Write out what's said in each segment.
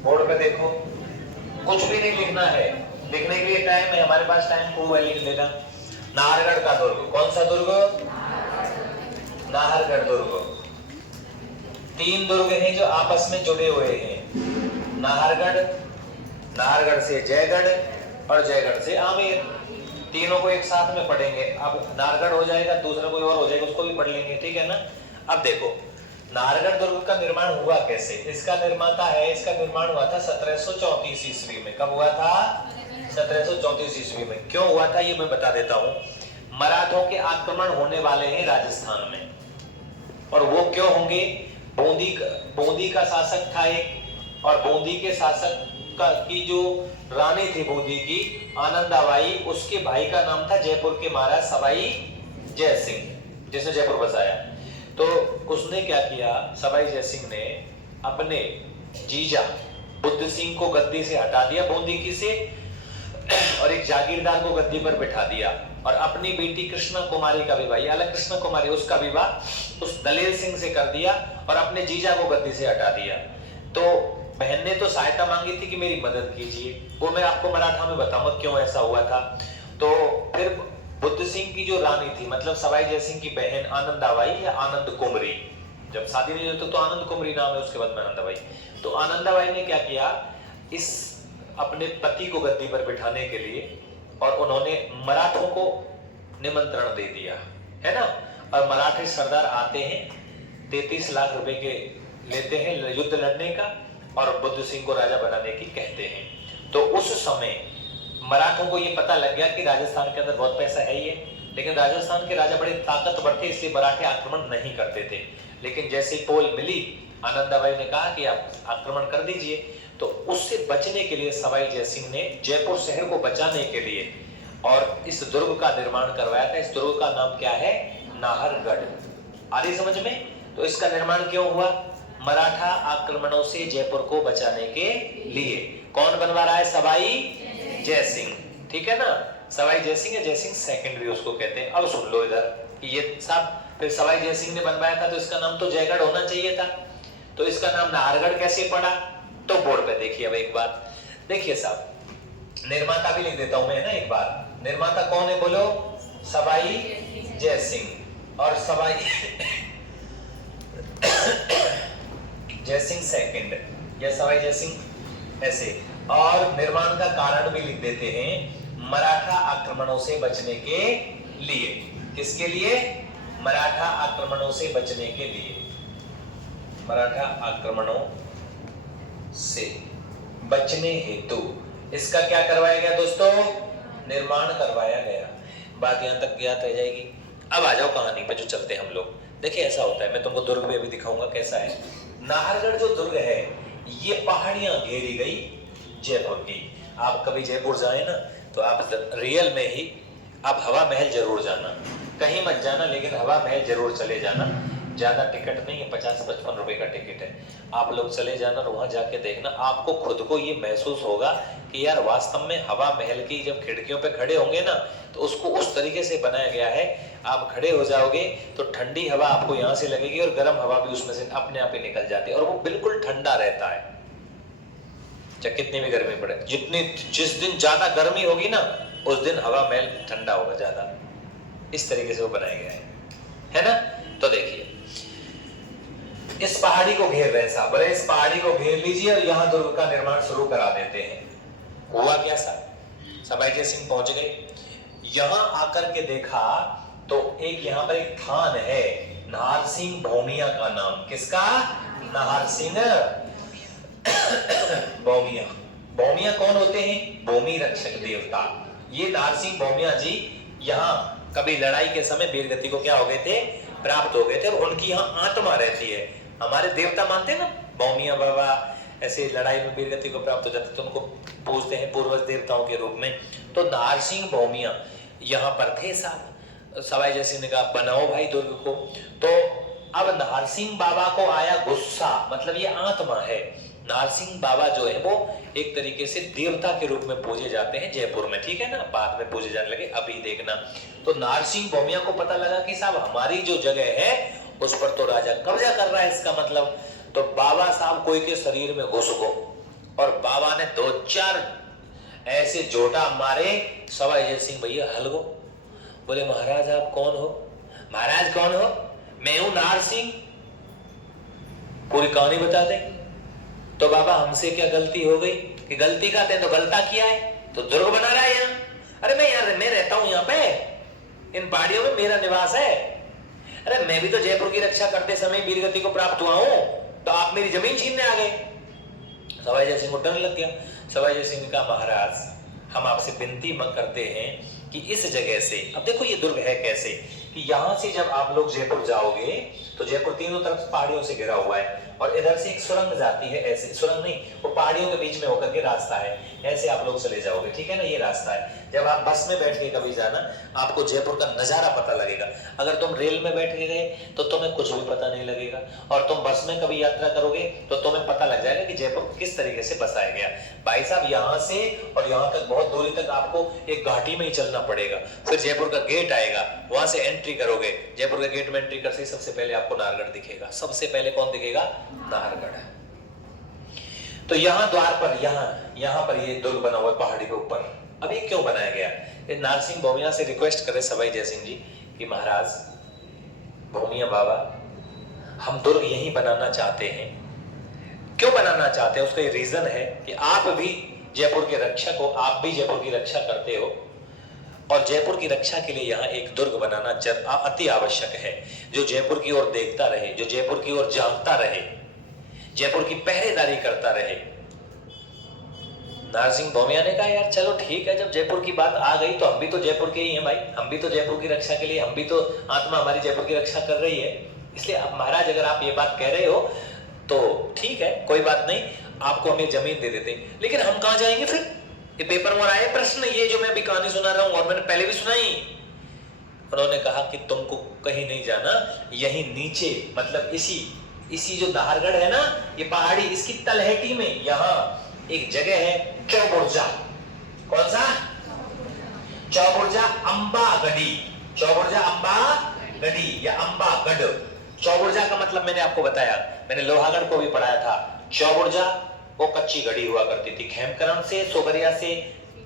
Board पे देखो, कुछ भी नहीं लिखना है, लिखने के लिए टाइम है, हमारे पास टाइम खूब है, लिख देना। नाहरगढ़ का दुर्ग, कौन सा दुर्ग? नाहरगढ़ दुर्ग। तीन दुर्ग हैं जो आपस में जुड़े हुए हैं, नाहरगढ़, नाहरगढ़ से जयगढ़ और जयगढ़ से आमेर। तीनों को एक साथ में पढ़ेंगे। अब नाहरगढ़ हो जाएगा, दूसरा कोई और हो जाएगा, उसको भी पढ़ लेंगे, ठीक है ना। अब देखो नाहरगढ़ दुर्ग का निर्माण हुआ कैसे। इसका निर्माता है, इसका निर्माण हुआ था 1734 ईस्वी में। कब हुआ था? 1734 ईस्वी में। क्यों हुआ था ये मैं बता देता हूं। मराठों के आक्रमण होने वाले हैं राजस्थान में, और वो क्यों होंगे? बूंदी का शासक था एक, और बूंदी के शासक की जो रानी थी बूंदी की, आनंदाबाई, उसके भाई का नाम था जयपुर के महाराज सवाई जय सिंह, जिसने जयपुर बसाया। तो उसने क्या किया, सवाई जय सिंह ने अपने जीजा बुद्ध सिंह को गद्दी से हटा दिया बूंदी की से, और एक जागीरदार को गद्दी पर बिठा दिया, और अपनी बेटी कृष्णा कुमारी का विवाह, ये अलग कृष्णा कुमारी, उसका विवाह उस दलेल सिंह से कर दिया, और अपने जीजा को गद्दी से हटा दिया। तो बहन ने तो सहायता मांगी थी कि मेरी मदद कीजिए, वो मैं आपको मराठा में बताऊंगा क्यों ऐसा हुआ था। तो फिर बुद्ध सिंह की जो रानी थी, मतलब सवाई जय सिंह की बहन आनंदाबाई या आनंद कुमरी, जब शादी नहीं होती तो आनंद कुमरी नाम है, उसके बाद में आनंदाबाई। तो आनंदाबाई ने क्या किया, इस अपने पति को गद्दी पर बिठाने के लिए, और उन्होंने मराठों को निमंत्रण दे दिया, है ना। और मराठी सरदार आते हैं, 33 लाख रुपए के लेते हैं युद्ध लड़ने का, और बुद्ध सिंह को राजा बनाने की कहते हैं। तो उस समय मराठों को ये पता लग गया कि राजस्थान के अंदर बहुत पैसा है ये, लेकिन राजस्थान के राजा बड़े ताकतवर थे, इसलिए मराठे आक्रमण नहीं करते थे। लेकिन जैसे पोल मिली, आनंदाबाई ने कहा कि आप आक्रमण कर दीजिए। तो उससे बचने के लिए सवाई जय सिंह ने जयपुर शहर को बचाने के लिए और इस दुर्ग का निर्माण करवाया था। इस दुर्ग का नाम क्या है? नाहरगढ़। आ रही समझ में? तो इसका निर्माण क्यों हुआ? मराठा आक्रमणों से जयपुर को बचाने के लिए। कौन बनवा रहा है? सवाई जय सिंह, ठीक है ना। सवाई जय सिंह है, जय सिंह सेकंड भी उसको कहते हैं। अब सुन लो इधर, ये सब फिर सवाई जय सिंह ने बनवाया था, तो इसका नाम तो जयगढ़ होना चाहिए था। तो इसका नाम नाहरगढ़ कैसे पड़ा? तो बोर्ड पे देखिए। अब एक बात देखिए साहब, निर्माता भी लिख देता हूं मैं ना एक बार। निर्माता कौन है बोलो? सवाई जय सिंह, और सवाई जय सिंह सेकंड या सवाई जय सिंह ऐसे। और निर्माण का कारण भी लिख देते हैं, मराठा आक्रमणों से बचने के लिए। किसके लिए? मराठा आक्रमणों से बचने के लिए। मराठा आक्रमणों से बचने हेतु इसका क्या करवाया गया दोस्तों? निर्माण करवाया गया। बात यहां तक याद रह जाएगी। अब आ जाओ कहानी पे जो चलते हैं हम लोग। देखिए ऐसा होता है, मैं तुमको दुर्ग भी अभी दिखाऊंगा कैसा है। नाहरगढ़ जो दुर्ग है, ये पहाड़ियां घेरी गई जयपुर की। आप कभी जयपुर जाए ना, तो आप रियल में ही आप हवा महल जरूर जाना, कहीं मत जाना, लेकिन हवा महल जरूर चले जाना। ज्यादा टिकट नहीं है, 50-55 रुपए का टिकट है। आप लोग चले जाना और वहां जाके देखना, आपको खुद को ये महसूस होगा कि यार वास्तव में हवा महल की जब खिड़कियों पे खड़े होंगे ना, तो उसको उस तरीके से बनाया गया है। आप खड़े हो जाओगे तो ठंडी हवा आपको यहाँ से लगेगी, और गर्म हवा भी उसमें से अपने आप ही निकल जाती है, और वो बिल्कुल ठंडा रहता है। चाहे कितनी भी गर्मी पड़े, जिस दिन ज्यादा गर्मी होगी ना, उस दिन हवा महल ठंडा होगा ज्यादा। इस तरीके से वो बनाया गया है ना। तो देखिए, इस पहाड़ी को घेर रहे साहब, बोले इस पहाड़ी को घेर लीजिए और यहाँ दुर्ग का निर्माण शुरू करा देते हैं। हुआ क्या साहब? सवाई जय सिंह पहुंच गए, यहां आकर के देखा तो एक यहाँ पर एक थान है, नाहर सिंह भौमिया का नाम। किसका? नाहर सिंह भौमिया। भौमिया कौन होते हैं? भूमि रक्षक देवता। ये नाहर सिंह भौमिया जी यहाँ कभी लड़ाई के समय वीरगति को क्या हो गए थे? प्राप्त हो गए थे, और उनकी यहाँ आत्मा रहती है। हमारे देवता मानते हैं ना, भौमिया बाबा ऐसे लड़ाई में वीरगति को प्राप्त हो जाते तो उनको पूजते हैं पूर्वज देवताओं के रूप में। तो नाहर सिंह भौमिया यहाँ पर थे साहब। सवाई जय सिंह ने कहा बनाओ भाई दुर्ग को। तो अब नाहर सिंह बाबा को आया गुस्सा, मतलब ये आत्मा है। नाहर सिंह बाबा जो है वो एक तरीके से देवता के रूप में पूजे जाते हैं जयपुर में, ठीक है ना। बाद में पूजे जाने लगे, अभी देखना। तो नाहर सिंह भौमिया को पता लगा कि साहब हमारी जो जगह है उस पर तो राजा कब्जा कर रहा है, इसका मतलब। तो बाबा साहब कोई के शरीर में घुस गो, और बाबा ने 2-4 ऐसे जोटा मारे, सवाई जय सिंह भैया हलगो। बोले महाराज आप कौन हो? महाराज कौन हो? मैं हूं नार सिंह। पूरी कहानी बता दे। तो बाबा हमसे क्या गलती हो गई? कि गलती का तो गलता किया है, तो दुर्ग बना रहा है यहाँ। अरे मैं रहता हूं यहाँ पे, इन पहाड़ियों में मेरा निवास है। अरे मैं भी तो जयपुर की रक्षा करते समय वीरगति को प्राप्त हुआ हूं, तो आप मेरी जमीन छीनने आ गए। सवाई जय सिंह को डर लग गया। सवाई जय सिंह ने कहा महाराज हम आपसे विनती करते हैं कि इस जगह से, अब देखो ये दुर्ग है कैसे कि यहां से जब आप लोग जयपुर जाओगे तो जयपुर तीनों तरफ पहाड़ियों से घिरा हुआ है, और इधर से एक सुरंग जाती है, ऐसे सुरंग नहीं, वो पहाड़ियों के बीच में होकर के रास्ता है, ऐसे आप लोग चले जाओगे, ठीक है ना, ये रास्ता है। जब आप बस में बैठ के कभी जाना, आपको जयपुर का नजारा पता लगेगा। अगर तुम रेल में बैठ के गए तो तुम्हें कुछ भी पता नहीं लगेगा, और तुम बस में कभी यात्रा करोगे तो तुम्हें पता लग जाएगा कि जयपुर किस तरीके से बसाया गया। भाई साहब यहाँ से और यहाँ तक बहुत दूरी तक आपको एक घाटी में ही चलना पड़ेगा, फिर जयपुर का गेट आएगा, वहां से एंट्री करोगे। जयपुर के गेट में एंट्री करते ही सबसे पहले आपको नाहरगढ़ दिखेगा। सबसे पहले कौन दिखेगा? नाहरगढ़। तो यहाँ द्वार पर, यहाँ पर ये दुर्ग बना हुआ पहाड़ी के ऊपर। अब ये क्यों बनाया गया? नारसिंह भौमिया से रिक्वेस्ट करे सवाई जय सिंह जी कि महाराज भौमिया बाबा हम दुर्ग यहीं बनाना चाहते हैं। क्यों बनाना चाहते हैं? उसका ये रीजन है कि आप भी जयपुर के रक्षक हो, आप भी जयपुर की रक्षा करते हो, और जयपुर की रक्षा के लिए यहाँ एक दुर्ग बनाना अति आवश्यक है, जो जयपुर की ओर देखता रहे, जो जयपुर की ओर जानता रहे, जयपुर की पहरेदारी करता रहे। नारसिंह भौमिया ने कहा यार चलो ठीक है, जब जयपुर की बात आ गई तो हम भी तो जयपुर के ही हैं भाई, हम भी तो जयपुर की रक्षा के लिए, हम भी तो आत्मा हमारी जयपुर की रक्षा कर रही है, इसलिए अब महाराज अगर आप ये बात कह रहे हो तो ठीक है, कोई बात नहीं, आपको हम ये जमीन दे देते हैं। लेकिन हम कहां जाएंगे फिर? ये पेपर में आए प्रश्न, ये जो मैं अभी कहानी सुना रहा हूं और मैंने पहले भी सुनाई। उन्होंने कहा कि तुमको कहीं नहीं जाना, यही नीचे, मतलब इसी जो नाहरगढ़ है ना, ये पहाड़ी, इसकी तलहटी में यहाँ एक जगह है चौबुर्जा। कौन सा? चौबुर्जा अंबागढ़ी। चौबुर्जा अंबागढ़ी या अंबागढ़। चौबुर्जा का मतलब मैंने आपको बताया, मैंने लोहागढ़ को भी पढ़ाया था। चौबुर्जा वो कच्ची घड़ी हुआ करती थी, खेमकरण से, सोगरिया से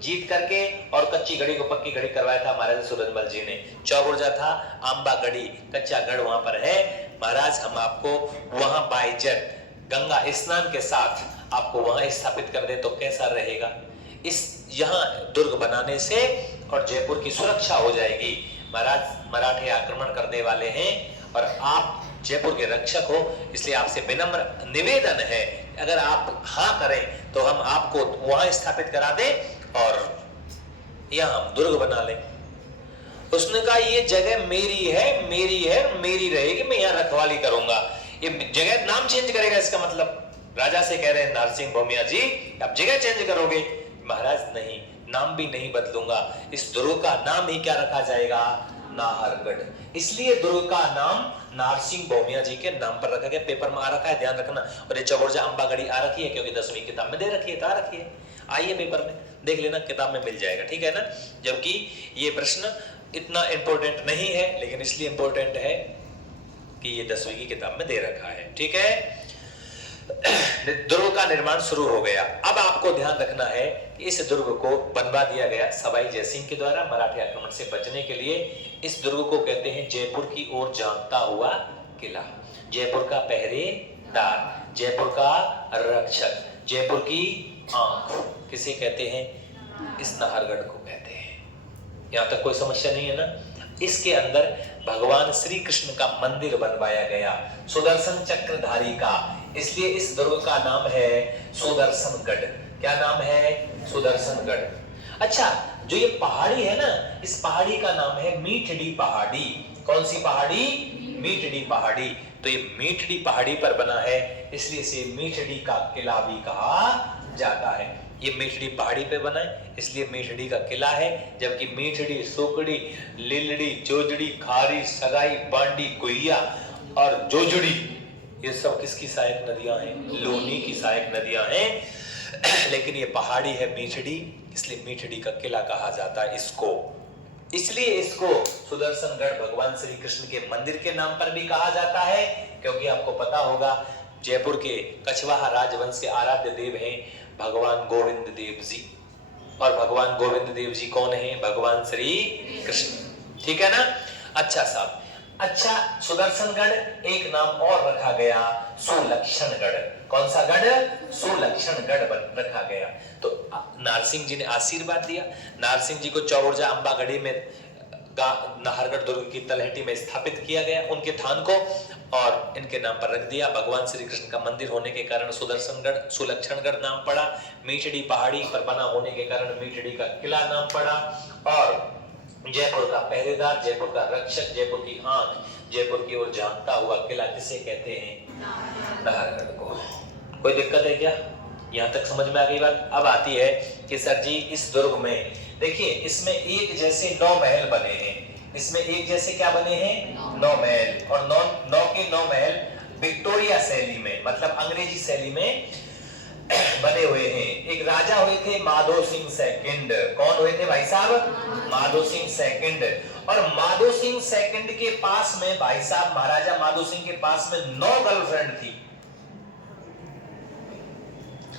जीत करके और कच्ची घड़ी को पक्की घड़ी करवाया था महाराजा सूरजमल जी ने। चौबुर्जा था, अंबागढ़ी कच्चा गढ़ वहां पर है। महाराज हम आपको वहां बाइजत गंगा स्नान के साथ आपको वहां स्थापित कर दे तो कैसा रहेगा? इस यहाँ दुर्ग बनाने से और जयपुर की सुरक्षा हो जाएगी। महाराज मराठे आक्रमण करने वाले हैं और आप जयपुर के रक्षक हो, इसलिए आपसे विनम्र निवेदन है, अगर आप हाँ करें तो हम आपको वहां स्थापित करा दें और यहां हम दुर्ग बना लें। उसने कहा ये जगह मेरी है, मेरी रहेगी, मैं यहाँ रखवाली करूंगा। ये जगह नाम चेंज करेगा, इसका मतलब राजा से कह रहे हैं नारसिंह भौमिया जी अब जगह चेंज करोगे? महाराज नहीं, नाम भी नहीं बदलूंगा, इस दुर्ग का नाम ही क्या रखा जाएगा? नाहरगढ़। इसलिए दुर्ग का नाम नारसिंह भौमिया जी के नाम पर रखा गया। पेपर में आ रखा है, ध्यान रखना। और ये चौबुर्जा अंबागढ़ी आ रखी है क्योंकि 10वीं किताब में दे रखी है, आ रखी है, आइए पेपर में देख लेना, किताब में मिल जाएगा, ठीक है ना। जबकि ये प्रश्न इतना इंपॉर्टेंट नहीं है, लेकिन इसलिए इंपॉर्टेंट है कि ये 10वीं की किताब में दे रखा है, ठीक है। दुर्ग का निर्माण शुरू हो गया। अब आपको ध्यान रखना है कि इस दुर्ग को बनवा दिया गया सवाई जयसिंह के द्वारा मराठी आक्रमण से बचने के लिए। इस दुर्ग को कहते हैं जयपुर की ओर झांकता हुआ किला, जयपुर का पहरेदार, जयपुर का रक्षक, जयपुर की आंख किसे कहते हैं? इस नाहरगढ़ को कहते हैं। यहां तक कोई समस्या नहीं है ना। इसके अंदर भगवान श्री कृष्ण का मंदिर बनवाया गया, सुदर्शन चक्रधारी का, इसलिए इस दुर्ग का नाम है सुदर्शनगढ़। क्या नाम है? सुदर्शनगढ़। अच्छा, जो ये पहाड़ी है ना, इस पहाड़ी का नाम है मीठड़ी पहाड़ी। कौन सी पहाड़ी? मीठड़ी पहाड़ी। तो ये मीठड़ी पहाड़ी पर बना है, इसलिए इसे मीठड़ी का किला भी कहा जाता है। ये मीठड़ी पहाड़ी पे बना है, इसलिए मीठड़ी का किला है। जबकि मीठड़ी, सुकड़ी, लिलड़ी, जोजड़ी, खारी, सगाई, बांडी, गुहिया और जोजड़ी, ये सब किसकी सहायक नदियां हैं? लोनी की सहायक नदियां हैं। लेकिन ये पहाड़ी है मीठड़ी, इसलिए मीठड़ी का किला कहा जाता है इसको। इसलिए इसको सुदर्शनगढ़ भगवान श्री कृष्ण के मंदिर के नाम पर भी कहा जाता है, क्योंकि आपको पता होगा जयपुर के कछवाहा राजवंश के आराध्य देव हैं भगवान गोविंद देव जी। और भगवान गोविंद देव जी कौन है? भगवान श्री कृष्ण। ठीक है ना? अच्छा साहब, अच्छा सुदर्शनगढ़ एक नाम और रखा गया, सुलक्षणगढ़। कौन सा गढ़? सुलक्षणगढ़ रखा गया। तो नारसिंह जी ने आशीर्वाद दिया। नारसिंह जी को चौरजा अंबागढ़ी में नाहरगढ़ दुर्ग की तलहटी में स्थापित किया गया उनके थान को, और इनके नाम पर रख दिया। भगवान श्री कृष्ण का मंदिर होने के कारण सुदर्शनगढ़ सुलक्षणगढ़ नाम पड़ा। मीठड़ी पहाड़ी पर बना होने के कारण मीठड़ी का किला नाम पड़ा। और जयपुर का पहरेदार, जयपुर का रक्षक, जयपुर की आंख, जयपुर की ओर झांकता हुआ किला किसे कहते हैं? नाहरगढ़ को। कोई दिक्कत है क्या? यहाँ तक समझ में आ गई बात? अब आती है कि सर जी इस दुर्ग में देखिए, इसमें एक जैसे 9 महल बने हैं। इसमें एक जैसे क्या बने हैं? 9 महल। और 9 के 9 महल विक्टोरिया शैली में, मतलब अंग्रेजी शैली में बने हुए हैं। एक राजा हुए थे माधो सिंह सेकंड। कौन हुए थे भाई साहब? माधो सिंह सेकंड। और माधो सिंह सेकंड के पास में भाई साहब, महाराजा माधो सिंह के पास में 9 गर्लफ्रेंड थी।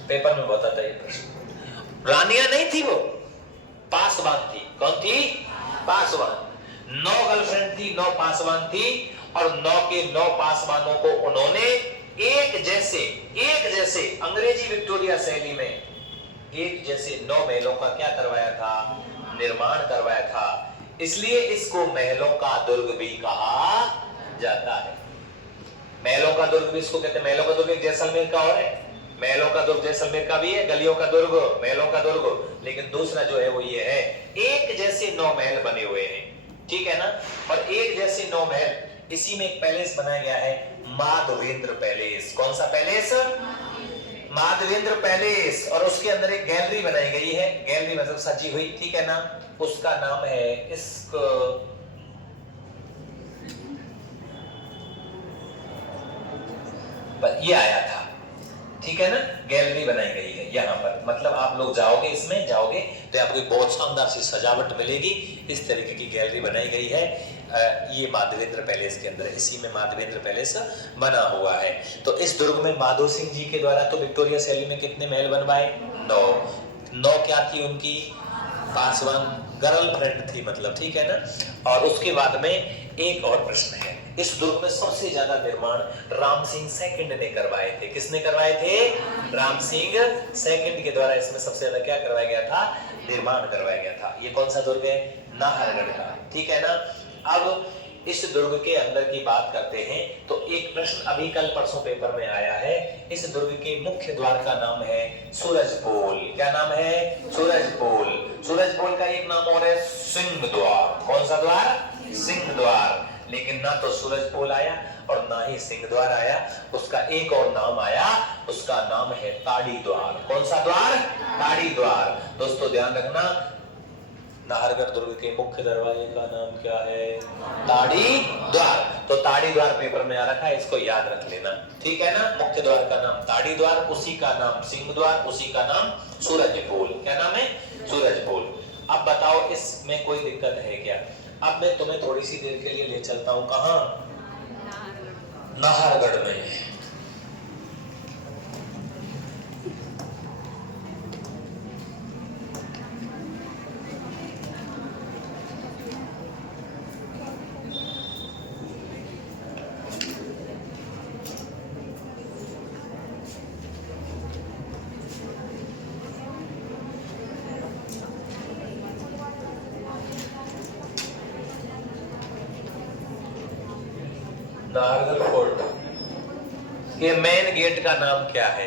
पेपर में बताता है ये प्रश्न। रानियां नहीं थी वो, पासवान थी। कौन थी? पासवान। 9 गर्लफ्रेंड थी, 9 पासवान थी। और 9 के 9 पासवानों को उन्होंने एक जैसे अंग्रेजी विक्टोरिया शैली में एक जैसे 9 महलों का क्या करवाया था? निर्माण करवाया था। इसलिए इसको महलों का दुर्ग भी कहा जाता है। महलों का दुर्ग भी इसको कहते हैं। महलों का दुर्ग एक जैसलमेर का और है, महलों का दुर्ग जैसलमेर का भी है, गलियों का दुर्ग, महलों का दुर्ग। लेकिन दूसरा जो है वो ये है, एक जैसे 9 महल बने हुए हैं। ठीक है ना? और एक जैसे 9 महल, इसी में एक पैलेस बनाया गया है, माधवेंद्र पैलेस। कौन सा पैलेस? माधवेंद्र पैलेस। और उसके अंदर एक गैलरी बनाई गई है, गैलरी मतलब सजी हुई। ठीक है ना? उसका नाम है इश्क। ये आया था। ठीक है ना? गैलरी बनाई गई है यहाँ पर। मतलब आप लोग जाओगे, इसमें जाओगे तो आपको बहुत शानदार सी सजावट मिलेगी। इस तरीके की गैलरी बनाई गई है। ये माधवेंद्र पैलेस के अंदर, इसी में माधवेंद्र पैलेस बना हुआ है। तो इस दुर्ग में माधो सिंह जी के द्वारा तो विक्टोरिया शैली में कितने महल बनवाए? 9 क्या थी उनकी? पासवान गर्लफ्रेंड थी, मतलब। ठीक है ना? और उसके बाद में एक और प्रश्न है, इस दुर्ग में सबसे ज्यादा निर्माण राम सिंह सेकंड ने करवाए थे। किसने करवाए थे? राम सिंह सेकंड के द्वारा इसमें सबसे ज्यादा क्या करवाया गया था? निर्माण करवाया गया था। ये कौन सा दुर्ग है? नाहरगढ़ का। ठीक है ना? अब इस दुर्ग के अंदर की बात करते हैं तो एक प्रश्न अभी कल परसों पेपर में आया है। इस दुर्ग के मुख्य द्वार का नाम है सूरजपोल। क्या नाम है? सूरजपोल। सूरजपोल का एक नाम और है सिंह द्वार। कौन सा द्वार? सिंह द्वार। लेकिन ना तो सूरजपोल आया और ना ही सिंह द्वार आया, उसका एक और नाम आया, उसका नाम है ताड़ी द्वार। कौन सा द्वार? ताड़ी द्वार। दोस्तों ध्यान रखना, नाहरगढ़ दुर्ग के मुख्य दरवाजे का नाम क्या है? ताड़ी द्वार। तो ताड़ी द्वार पेपर में आ रखा है, इसको याद रख लेना। ठीक है ना? मुख्य द्वार का नाम ताड़ी द्वार, उसी का नाम सिंह द्वार, उसी का नाम सूरजपोल। क्या नाम है? सूरजपोल। अब बताओ इसमें कोई दिक्कत है क्या? अब मैं तुम्हें थोड़ी सी देर के लिए ले चलता हूं। कहां? नाहरगढ़ में। नाहरगढ़ फोर्ट के मेन गेट का नाम क्या है?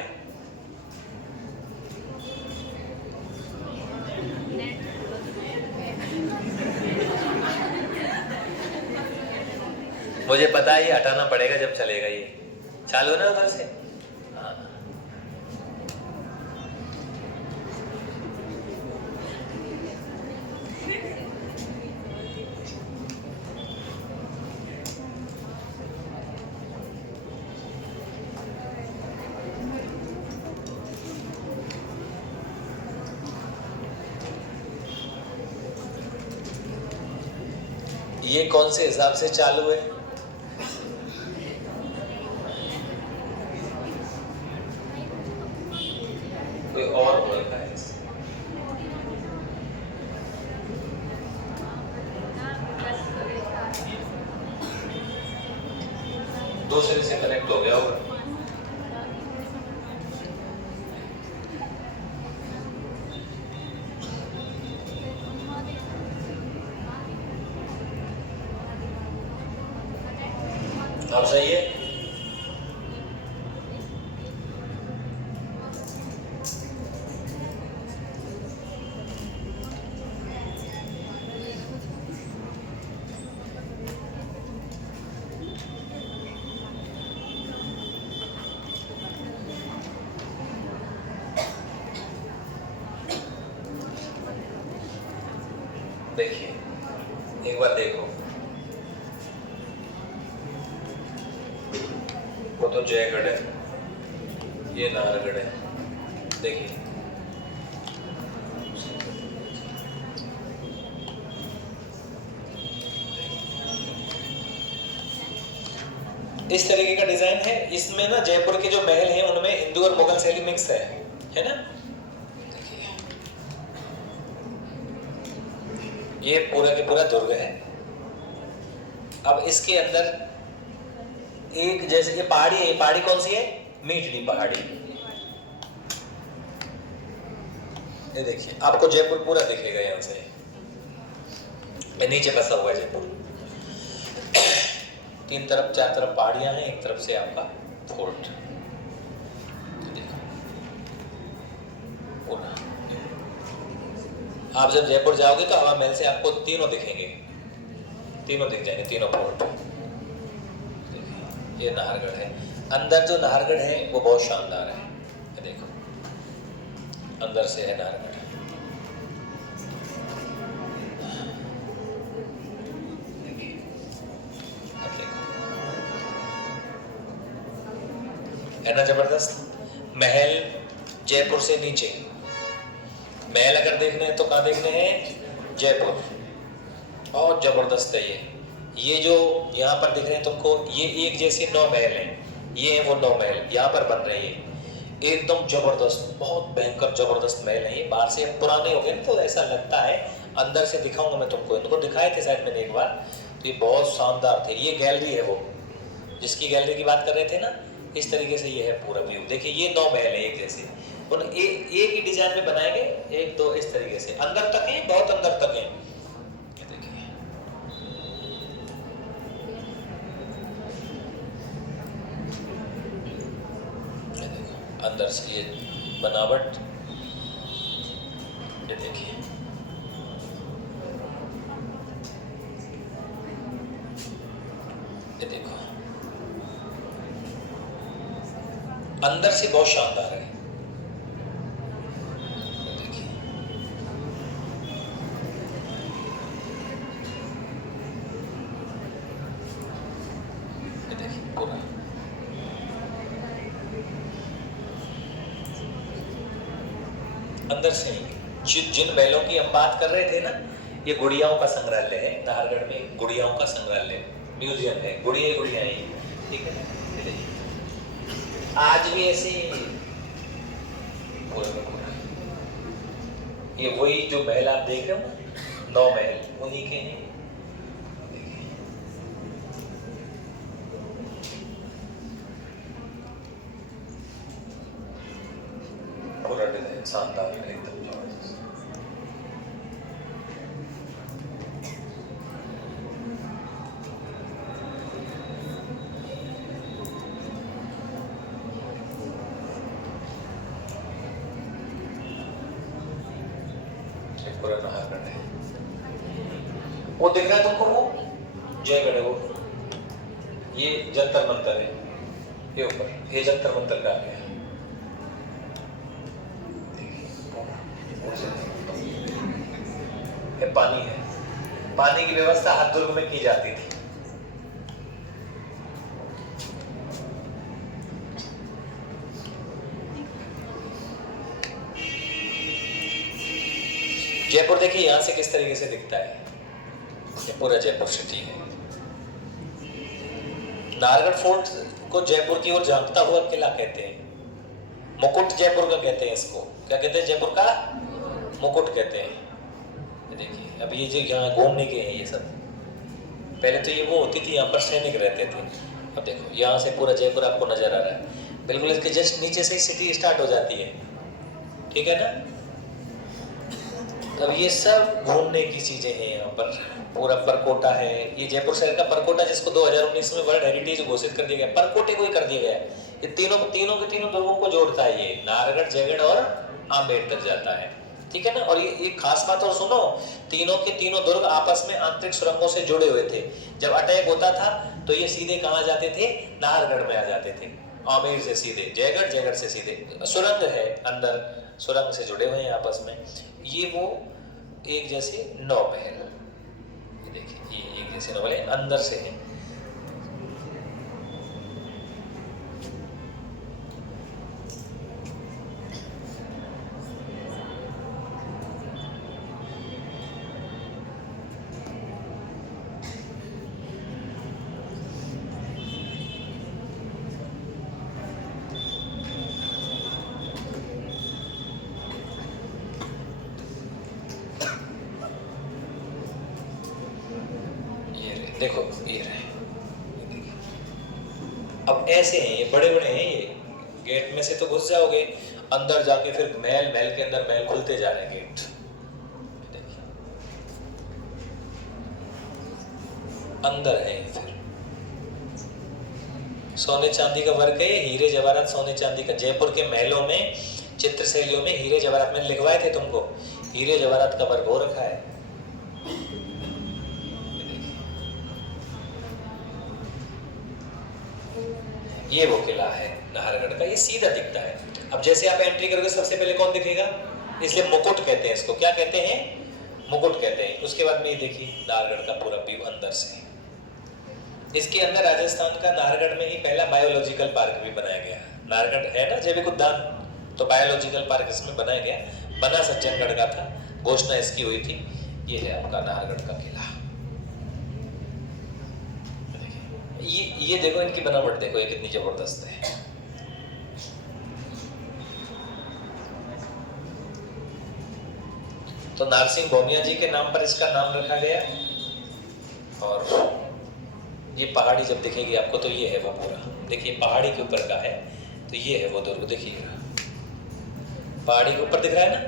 मुझे पता है, ये हटाना पड़ेगा जब चलेगा। ये चालू ना उधर से। ये कौन से हिसाब से चालू है? कोई और हो रखा है। दूसरे से कनेक्ट हो गया होगा। अब सही है। देखिए एक बार देखो, वो तो जयगढ़ है, ये नाहरगढ़ है। देखिए इस तरीके का डिजाइन है। इसमें ना जयपुर के जो महल हैं उनमें हिंदू और मुगल शैली मिक्स है ना। ये पूरा के पूरा दुर्ग है। अब इसके अंदर एक जैसे ये पहाड़ी है, पहाड़ी कौन सी है? मीठड़ी पहाड़ी। ये देखिए आपको जयपुर पूरा दिखेगा यहाँ से, ये नीचे बसा हुआ है जयपुर। 3 तरफ 4 तरफ पहाड़ियां हैं, एक तरफ से आपका फोर्ट। पूरा आप जब जयपुर जाओगे तो हवा महल से आपको तीनों दिखेंगे, तीनों दिख जाएंगे, तीनों फोर्ट। ये नाहरगढ़ है। अंदर जो नाहरगढ़ है वो बहुत शानदार है। ये देखो अंदर से है नाहरगढ़। है ना जबरदस्त। महल जयपुर से नीचे, महल अगर देखने हैं तो कहाँ देखने हैं? जयपुर। बहुत जबरदस्त है ये जो यहाँ पर दिख रहे हैं तुमको, ये एक जैसे 9 महल हैं। ये है वो 9 महल यहाँ पर बन रहे हैं। एकदम जबरदस्त, बहुत भयंकर जबरदस्त महल है ये। बाहर से पुराने हो गए तो ऐसा लगता है, अंदर से दिखाऊंगा मैं तुमको। इनको दिखाए थे शायद मैंने एक बार, तो ये बहुत शानदार थे। ये गैलरी है वो जिसकी गैलरी की बात कर रहे थे ना, इस तरीके से ये है पूरा व्यू। देखिए ये 9 महल है एक जैसे, उन एक ही डिजाइन में बनाए गए। 1 2 इस तरीके से अंदर तक है, बहुत अंदर तक है। देखिए देखो अंदर से ये बनावट, ये देखिए ये देखो अंदर से बहुत शानदार है। देखिए ये देखिए पूरा अंदर से जिन महलों की हम बात कर रहे थे ना, ये गुड़ियाओं का संग्रहालय है। नाहरगढ़ में गुड़ियाओं का संग्रहालय म्यूजियम है। गुड़िया है, ठीक है। आज भी ऐसे ये वही जो महल आप देख रहे हो 9 महल उन्हीं के हैं। पूरा डिजाइन शानदार है एकदम जबरदस्त। पूरा नाहरगढ़ है। वो दिख रहा है तुमको, वो जयगढ़ है। वो ये जंतर मंतर है, ये ऊपर ये जंतर मंतर का है। ये पानी है, पानी की व्यवस्था हर दुर्ग में की जाती थी। जयपुर देखिए यहाँ से किस तरीके से दिखता है। ये पूरा जयपुर सिटी है। नाहरगढ़ फोर्ट को जयपुर की ओर झांकता हुआ किला कहते हैं। मुकुट जयपुर का कहते हैं इसको, क्या कहते हैं, जयपुर का मुकुट कहते हैं। देखिए अब ये जो यहाँ घूमने के हैं ये सब, पहले तो ये वो होती थी, यहाँ पर सैनिक रहते थे। अब देखो यहाँ से पूरा जयपुर आपको नजर आ रहा है, बिल्कुल इसके जस्ट नीचे से ही सिटी स्टार्ट हो जाती है, ठीक है ना। अब ये सब घूमने की चीजें हैं यहाँ पर। पूरा परकोटा है, ये जयपुर शहर का परकोटा, जिसको 2019 में वर्ल्ड हेरिटेज घोषित कर दिया गया, परकोटे को ही कर दिया गया। ये तीनों के तीनों दुर्गों को जोड़ता है, ये नाहरगढ़, जयगढ़ और आमेर तक जाता है, ठीक है ना। और ये खास बात और सुनो, तीनों के तीनों दुर्ग आपस में आंतरिक सुरंगों से जुड़े हुए थे। जब अटैक होता था तो ये सीधे कहाँ जाते थे, नाहरगढ़ में आ जाते थे, आमेर से सीधे जयगढ़, जयगढ़ से सीधे सुरंग है, अंदर सुरंग से जुड़े हुए हैं आपस में। ये वो एक जैसे 9 महल, देखिए ये एक जैसे 9 महल अंदर से है। देखो ये रहे, अब ऐसे हैं ये, बड़े बड़े हैं ये। गेट में से तो घुस जाओगे, अंदर जाके फिर महल, महल के अंदर महल खुलते जा रहे हैं गेट। देखिए अंदर है फिर सोने चांदी का वर्क है, हीरे जवाहरात सोने चांदी का। जयपुर के महलों में, चित्र शैलियों में हीरे जवाहरात, मैंने लिखवाए थे तुमको, हीरे जवाहरात का वर्क हो रखा है। ये वो किला है नाहरगढ़ का, ये सीधा दिखता है। अब जैसे आप एंट्री करोगे सबसे पहले कौन दिखेगा, इसलिए मुकुट कहते हैं इसको, क्या कहते हैं, मुकुट कहते हैं। उसके बाद में ये देखिए नाहरगढ़ का पूरा व्यू अंदर से। इसके अंदर राजस्थान का नाहरगढ़ में ही पहला बायोलॉजिकल पार्क भी बनाया गया। नाहरगढ़ है ना जैविक उद्यान, तो बायोलॉजिकल पार्क इसमें बनाया गया, बना सज्जनगढ़ का था, घोषणा इसकी हुई थी। ये है आपका नाहरगढ़ का किला। ये देखो इनकी बनावट देखो, ये कितनी जबरदस्त है। तो नारसिंह भौमिया जी के नाम पर इसका नाम रखा गया। और ये पहाड़ी जब दिखेगी आपको तो ये है वो पूरा, देखिए पहाड़ी के ऊपर का है, तो ये है वो दुर्ग, देखिए पहाड़ी के ऊपर दिख रहा है ना,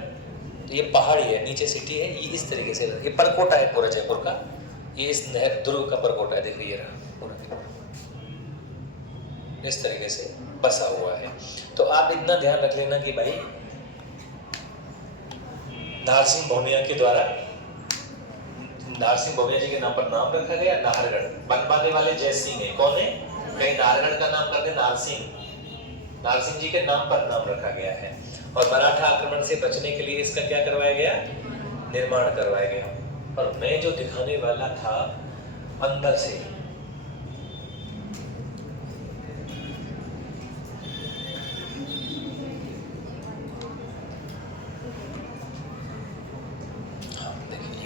तो ये पहाड़ी है, नीचे सिटी है। ये इस तरीके से, ये परकोटा है पूरा जयपुर का, ये इस नहर दुर्ग का परकोटा है, देखिए ये रहा पूरा इस तरीके से बसा हुआ है। तो आप इतना ध्यान रख लेना कि भाई नारसिंह भौमिया के द्वारा, नारसिंह भौमिया जी के नाम पर नाम रखा गया नाहरगढ़। बनवाने वाले जय सिंह है, कौन है, कहीं नाहरगढ़ का नाम करके नारसिंह, नारसिंह जी के नाम पर नाम रखा गया है। और मराठा आक्रमण से बचने के लिए इसका क्या करवाया गया, निर्माण करवाया गया। और मैं जो दिखाने वाला था अंदर से,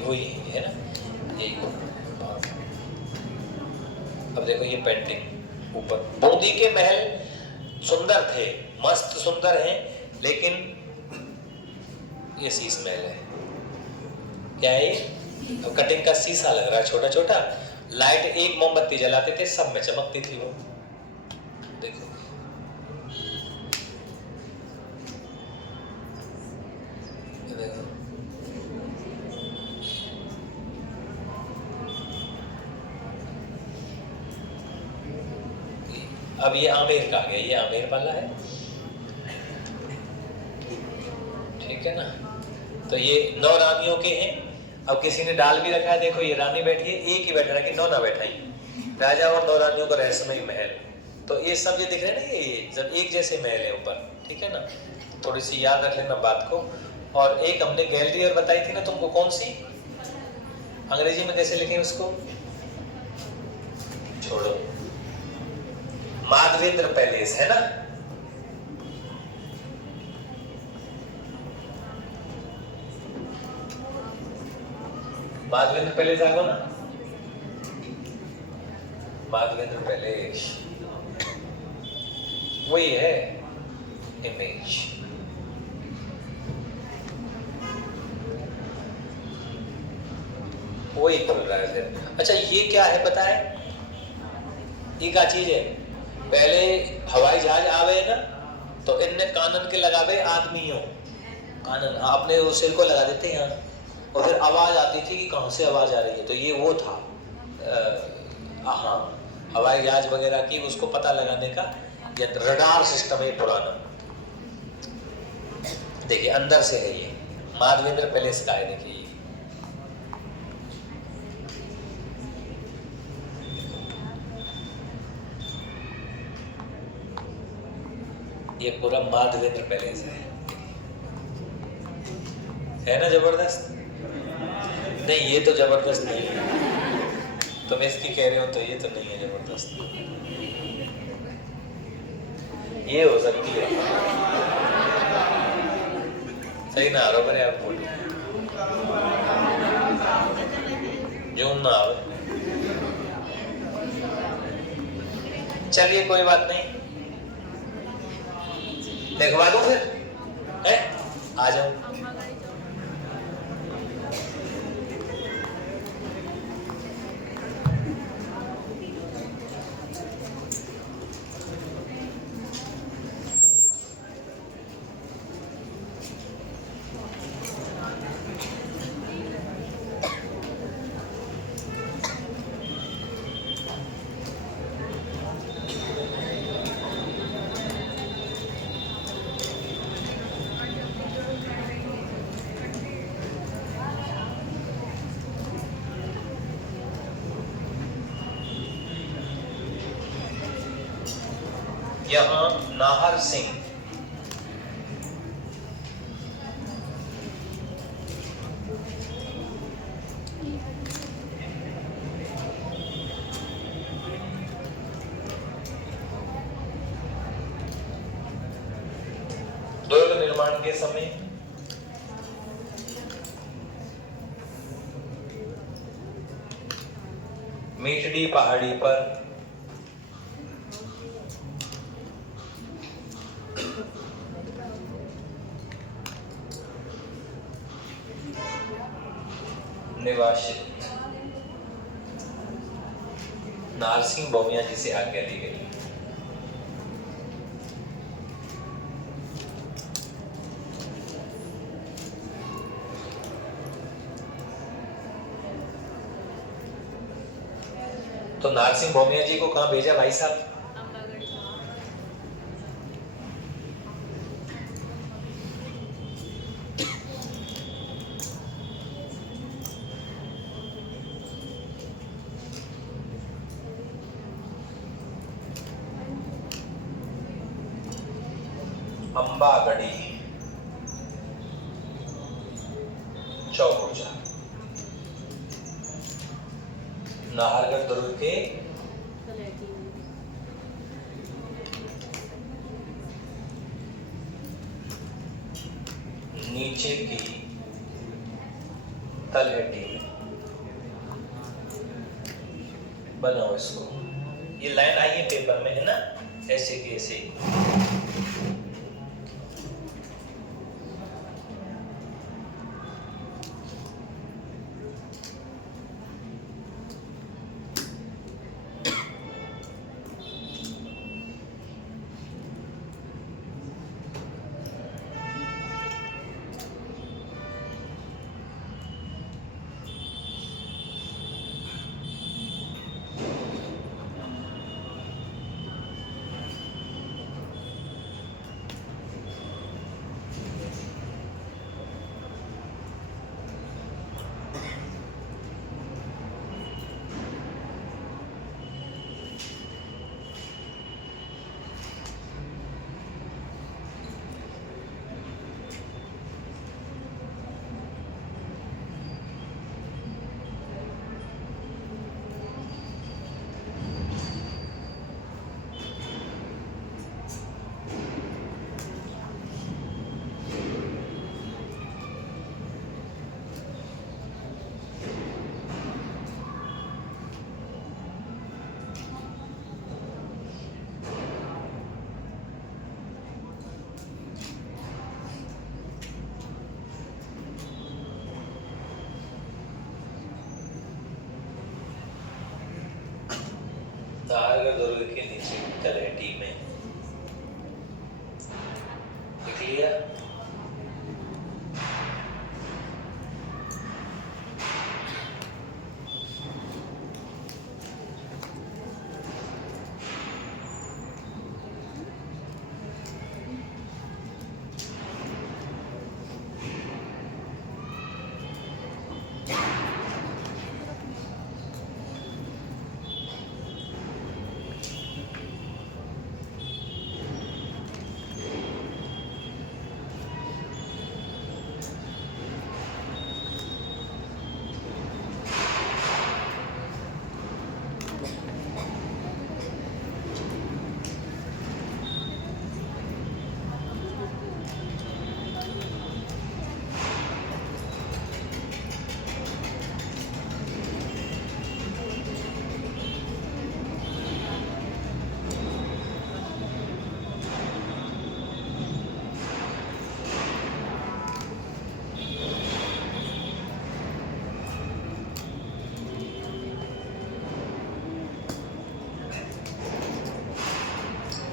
वही है ना, यही। अब देखो ये पेंटिंग ऊपर, बूंदी के महल सुंदर थे, मस्त सुंदर हैं, लेकिन ये शीश महल है, क्या है ये, तो कटिंग का शीशा लग रहा है छोटा छोटा। लाइट एक मोमबत्ती जलाते थे, सब में चमकती थी वो, देखो देखो। अब ये आमेर का आ गया, ये आमेर वाला है, ठीक है ना। तो ये 9 रानियों के हैं। अब किसी ने डाल भी रखा है, देखो ये रानी बैठी है, एक ही बैठा है कि 9 ना बैठाई, राजा और 9 रानियों का रहस्यमय महल। तो ये सब ये दिख रहे हैं ना, ये जब एक जैसे महल है ऊपर, ठीक है ना, थोड़ी सी याद रख लेना बात को। और एक हमने गैलरी और बताई थी ना तुमको, कौन सी, अंग्रेजी में कैसे लिखें उसको, छोड़ो, माधवेंद्र पैलेस है ना, माधवेंद्र पैलेस आ गो ना, माधवेंद्र पैलेस वही है। इमेज। वही खुल रहा है फिर। अच्छा ये क्या है पता है, ये क्या चीज है? पहले हवाई जहाज आवे ना तो इनने कानन के लगावे आदमियों, कानन आपने वो सिर को लगा देते यहाँ, और फिर आवाज आती थी कि कहाँ से आवाज आ रही है, तो ये वो था हाँ हवाई जहाज वगैरह की उसको पता लगाने का ये रडार सिस्टम है पुराना। देखिए अंदर से है ये, माधवेंद्र पैलेस का है, देखिए ये पूरा माधवेंद्र पैलेस है ना जबरदस्त? नहीं ये तो जबरदस्त नहीं है, तुम इसकी कह रहे हो तो ये तो नहीं है जबरदस्त, ये हो सकती है सही ना बरोबर है, आप बोलो जूम ना आवे, चलिए कोई बात नहीं, देखवा दो फिर है, आ जाओ। यहाँ नाहर सिंह दुर्ग निर्माण के समय मीठड़ी पहाड़ी पर निवासित नारसिंह भौमिया जी से आज्ञा ली गई। तो नारसिंह भौमिया जी को कहां भेजा भाई साहब? अंबागढ़ी चौबुर्जा, नाहरगढ़ दुर्ग के नीचे की तलहटी में बनाओ इसको, ये लाइन आई है पेपर में है ना, ऐसे की ऐसे। नाहरगढ़ दुर्ग के नीचे तलहटी में लिख लिया।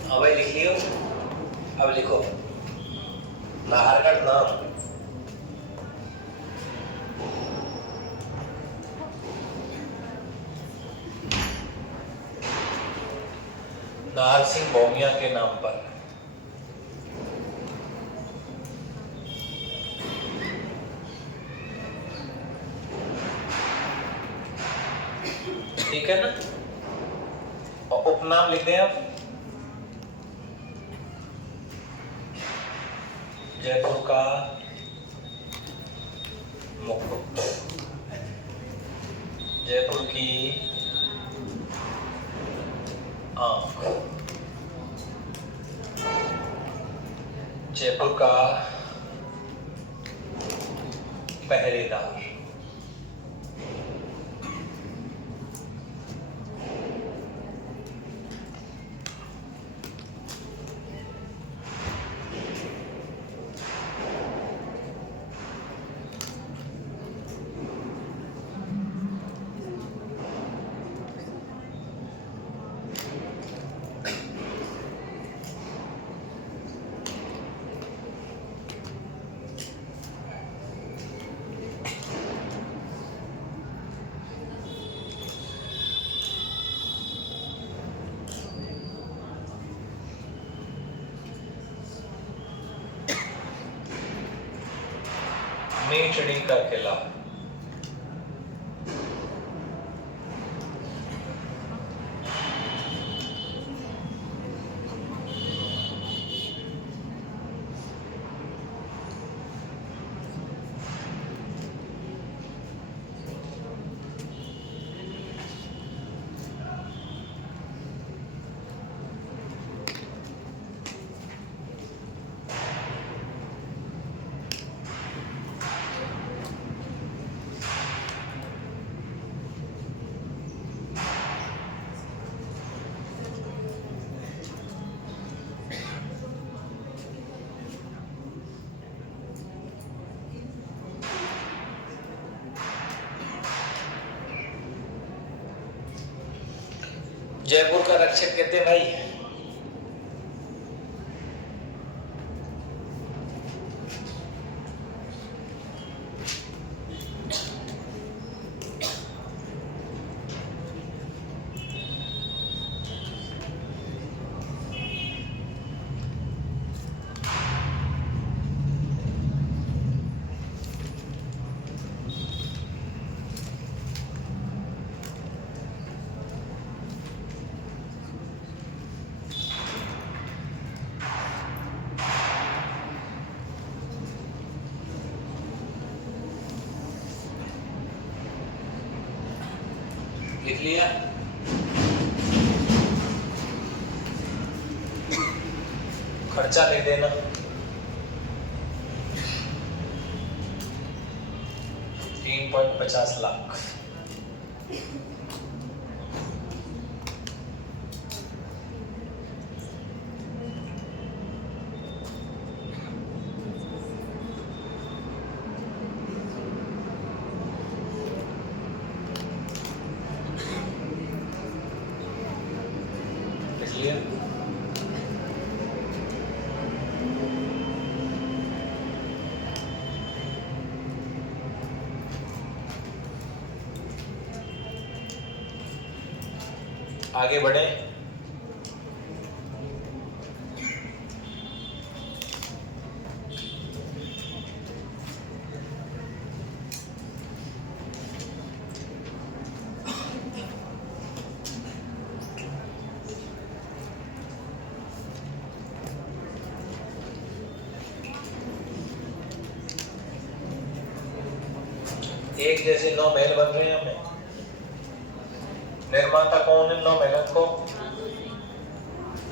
हाँ भाई लिख लियो। अब लिखो नाहरगढ़ नाम नाहर सिंह बौमिया के नाम पर। ठीक है ना? और उपनाम लिख दें आप। जयपुर का मुकुट, जयपुर की आंख, जयपुर का पहरेदार, मेचड़ी का किला, जयपुर का रक्षक कहते हैं भाई। लिख लिया। खर्चा लिख देना। 3.50 लाख। आगे बढ़े। एक जैसे 9 महल बन रहे हैं हमें। निर्माता कौन है 9 महल को?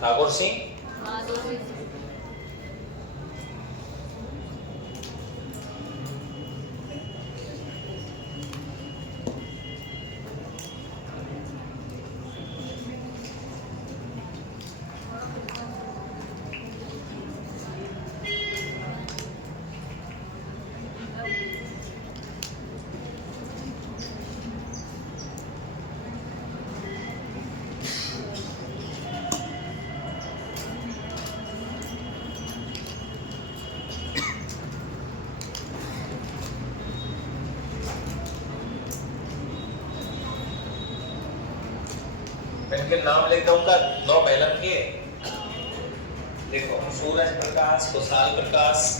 ठाकुर सिंह। इनके नाम लिख दूंगा 9 महलन के। देखो, सूरज प्रकाश, कुशाल प्रकाश,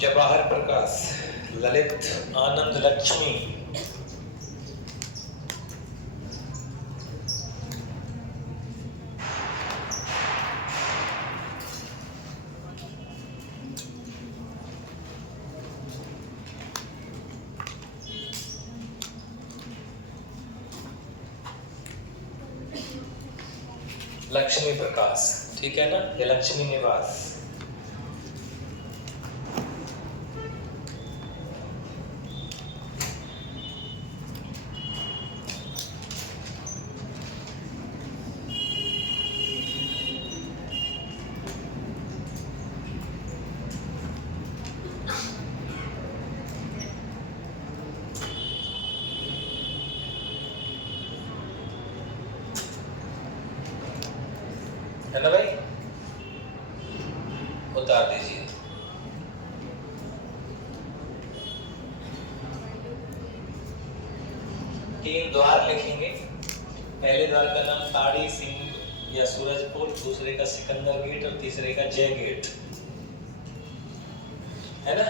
जवाहर प्रकाश, ललित, आनंद लक्ष्मी, लक्ष्मी प्रकाश, ठीक है ना, ये लक्ष्मी निवास। है ना भाई, उतार दीजिए। तीन द्वार लिखेंगे। पहले द्वार का नाम ताड़ी सिंह या सूरजपुर, दूसरे का सिकंदर गेट और तीसरे का जय गेट, है ना।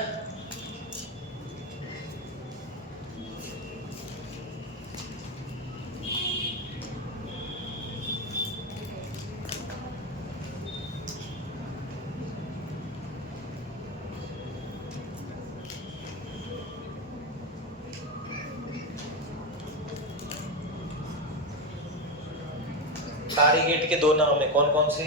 ताड़ी गेट के 2 नाम है, कौन कौन से?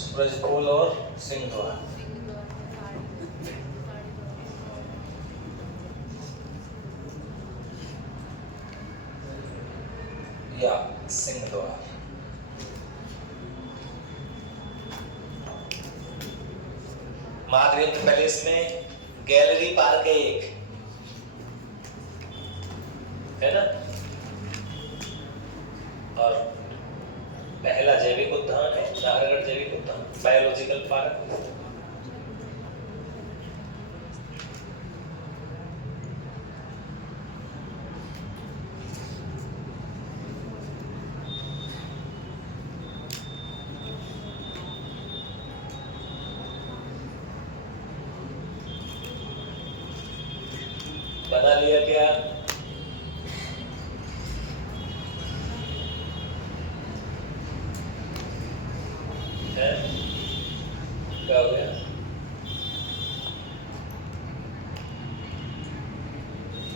सूरजपोल और सिंह द्वार। या सिंह द्वार। माधवेंद्र पैलेस में गैलरी पार्क है एक, है ना। और पहला जैविक उद्यान है नाहरगढ़ जैविक उद्यान, बायोलॉजिकल पार्क। बना लिया क्या? है क्या हो गया?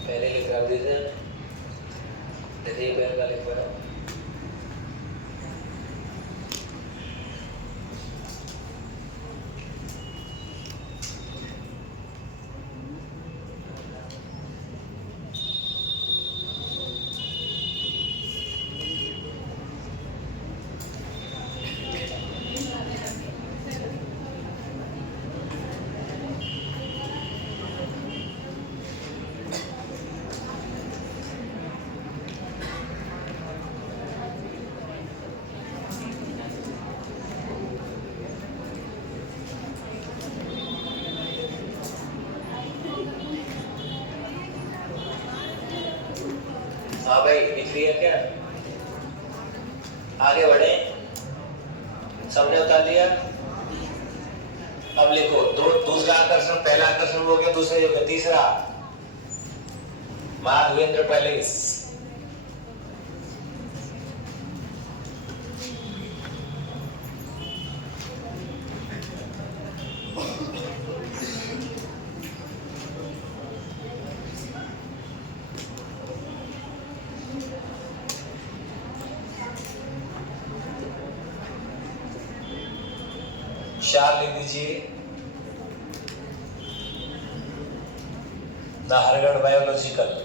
पहले लिखा दीजिए, यदि पहले का लिखवाया हाँ भाई दिख रही है क्या? आगे बढ़े, सबने उतार लिया। अब लिखो दूसरा आकर्षण, पहला आकर्षण हो गया, दूसरा हो गया, तीसरा माधवेंद्र पैलेस। चार लिख दीजिए, नाहरगढ़ बायोलॉजिकल।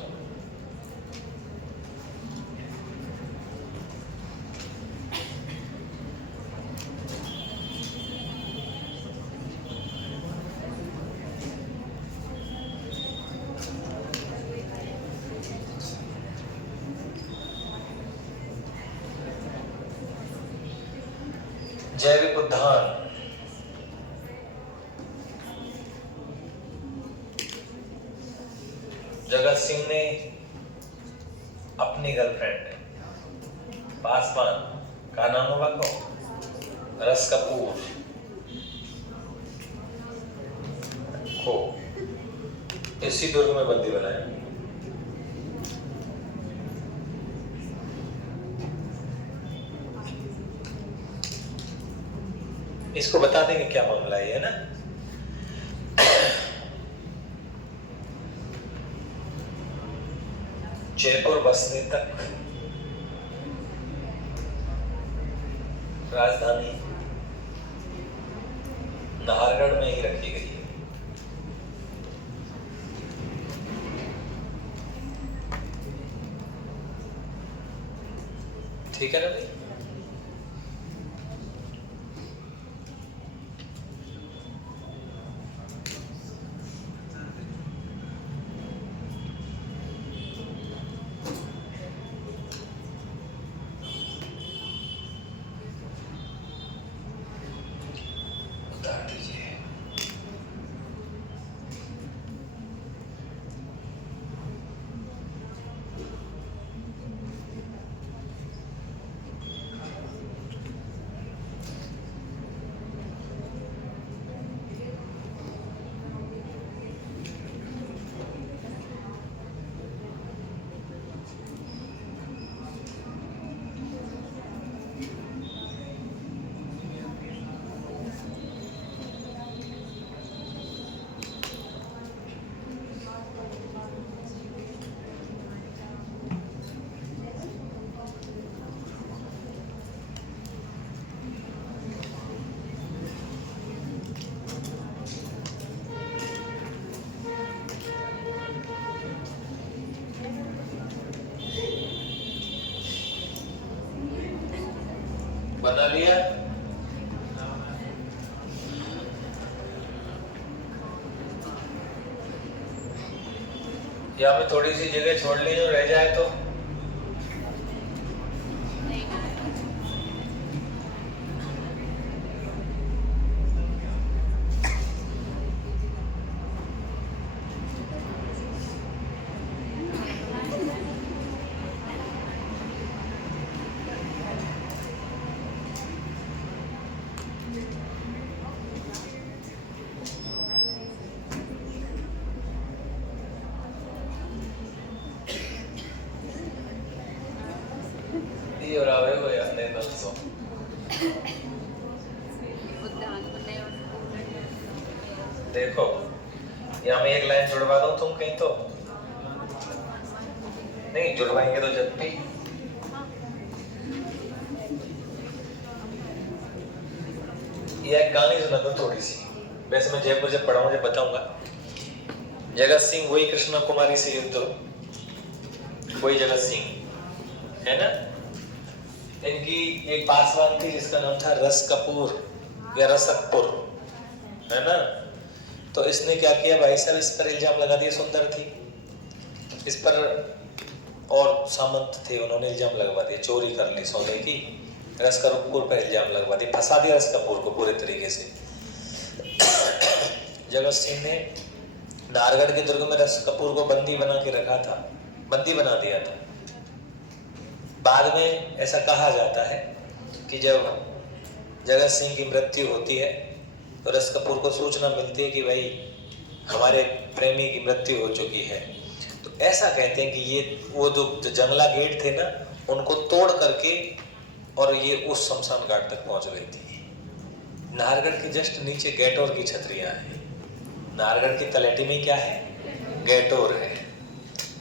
जैविक उद्यान, जगत सिंह ने अपनी गर्लफ्रेंड पासवान का नाम होगा को रस कपूर को इसी दुर्ग में बंदी बनाया। इसको बता देंगे क्या मामला है ना। जयपुर बसने तक राजधानी नाहरगढ़ में ही रखी गई है। ठीक है ना भाई? बना लिया। या मैं थोड़ी सी जगह छोड़ ली जो रह जाए तो और आवे हो या नहीं दोस्तों। देखो यहाँ मैं एक लाइन जुड़वा दूं तुम कहीं तो नहीं जुड़वाएंगे तो जब भी एक गाने सुना दो थोड़ी सी। वैसे मैं जयपुर जब पढ़ा मुझे बताऊंगा। जगत सिंह वही कृष्णा कुमारी से युद्ध, वही जगत सिंह है ना। इनकी एक पासवान थी जिसका नाम था रस कपूर या रसकपुर है ना। तो इसने क्या किया भाई साहब, इस पर इल्जाम लगा दिया। सुंदर थी, इस पर और सामंत थे, उन्होंने इल्जाम लगवा दिया, चोरी कर ली सोने की। रस कपूर पर इल्जाम लगवा दिया, फंसा दिया रस कपूर को पूरे तरीके से। जगत सिंह ने नाहरगढ़ के दुर्ग में रस कपूर को बंदी बना के रखा था, बंदी बना दिया था। बाद में ऐसा कहा जाता है कि जब जगत सिंह की मृत्यु होती है तो रस कपूर को सूचना मिलती है कि भाई हमारे प्रेमी की मृत्यु हो चुकी है। तो ऐसा कहते हैं कि ये वो जो जंगला गेट थे ना, उनको तोड़ करके और ये उस शमशान घाट तक पहुंच गई थी। नाहरगढ़ के जस्ट नीचे गैटोर की छतरियां हैं। नाहरगढ़ की तलहटी में क्या है? गैटोर है,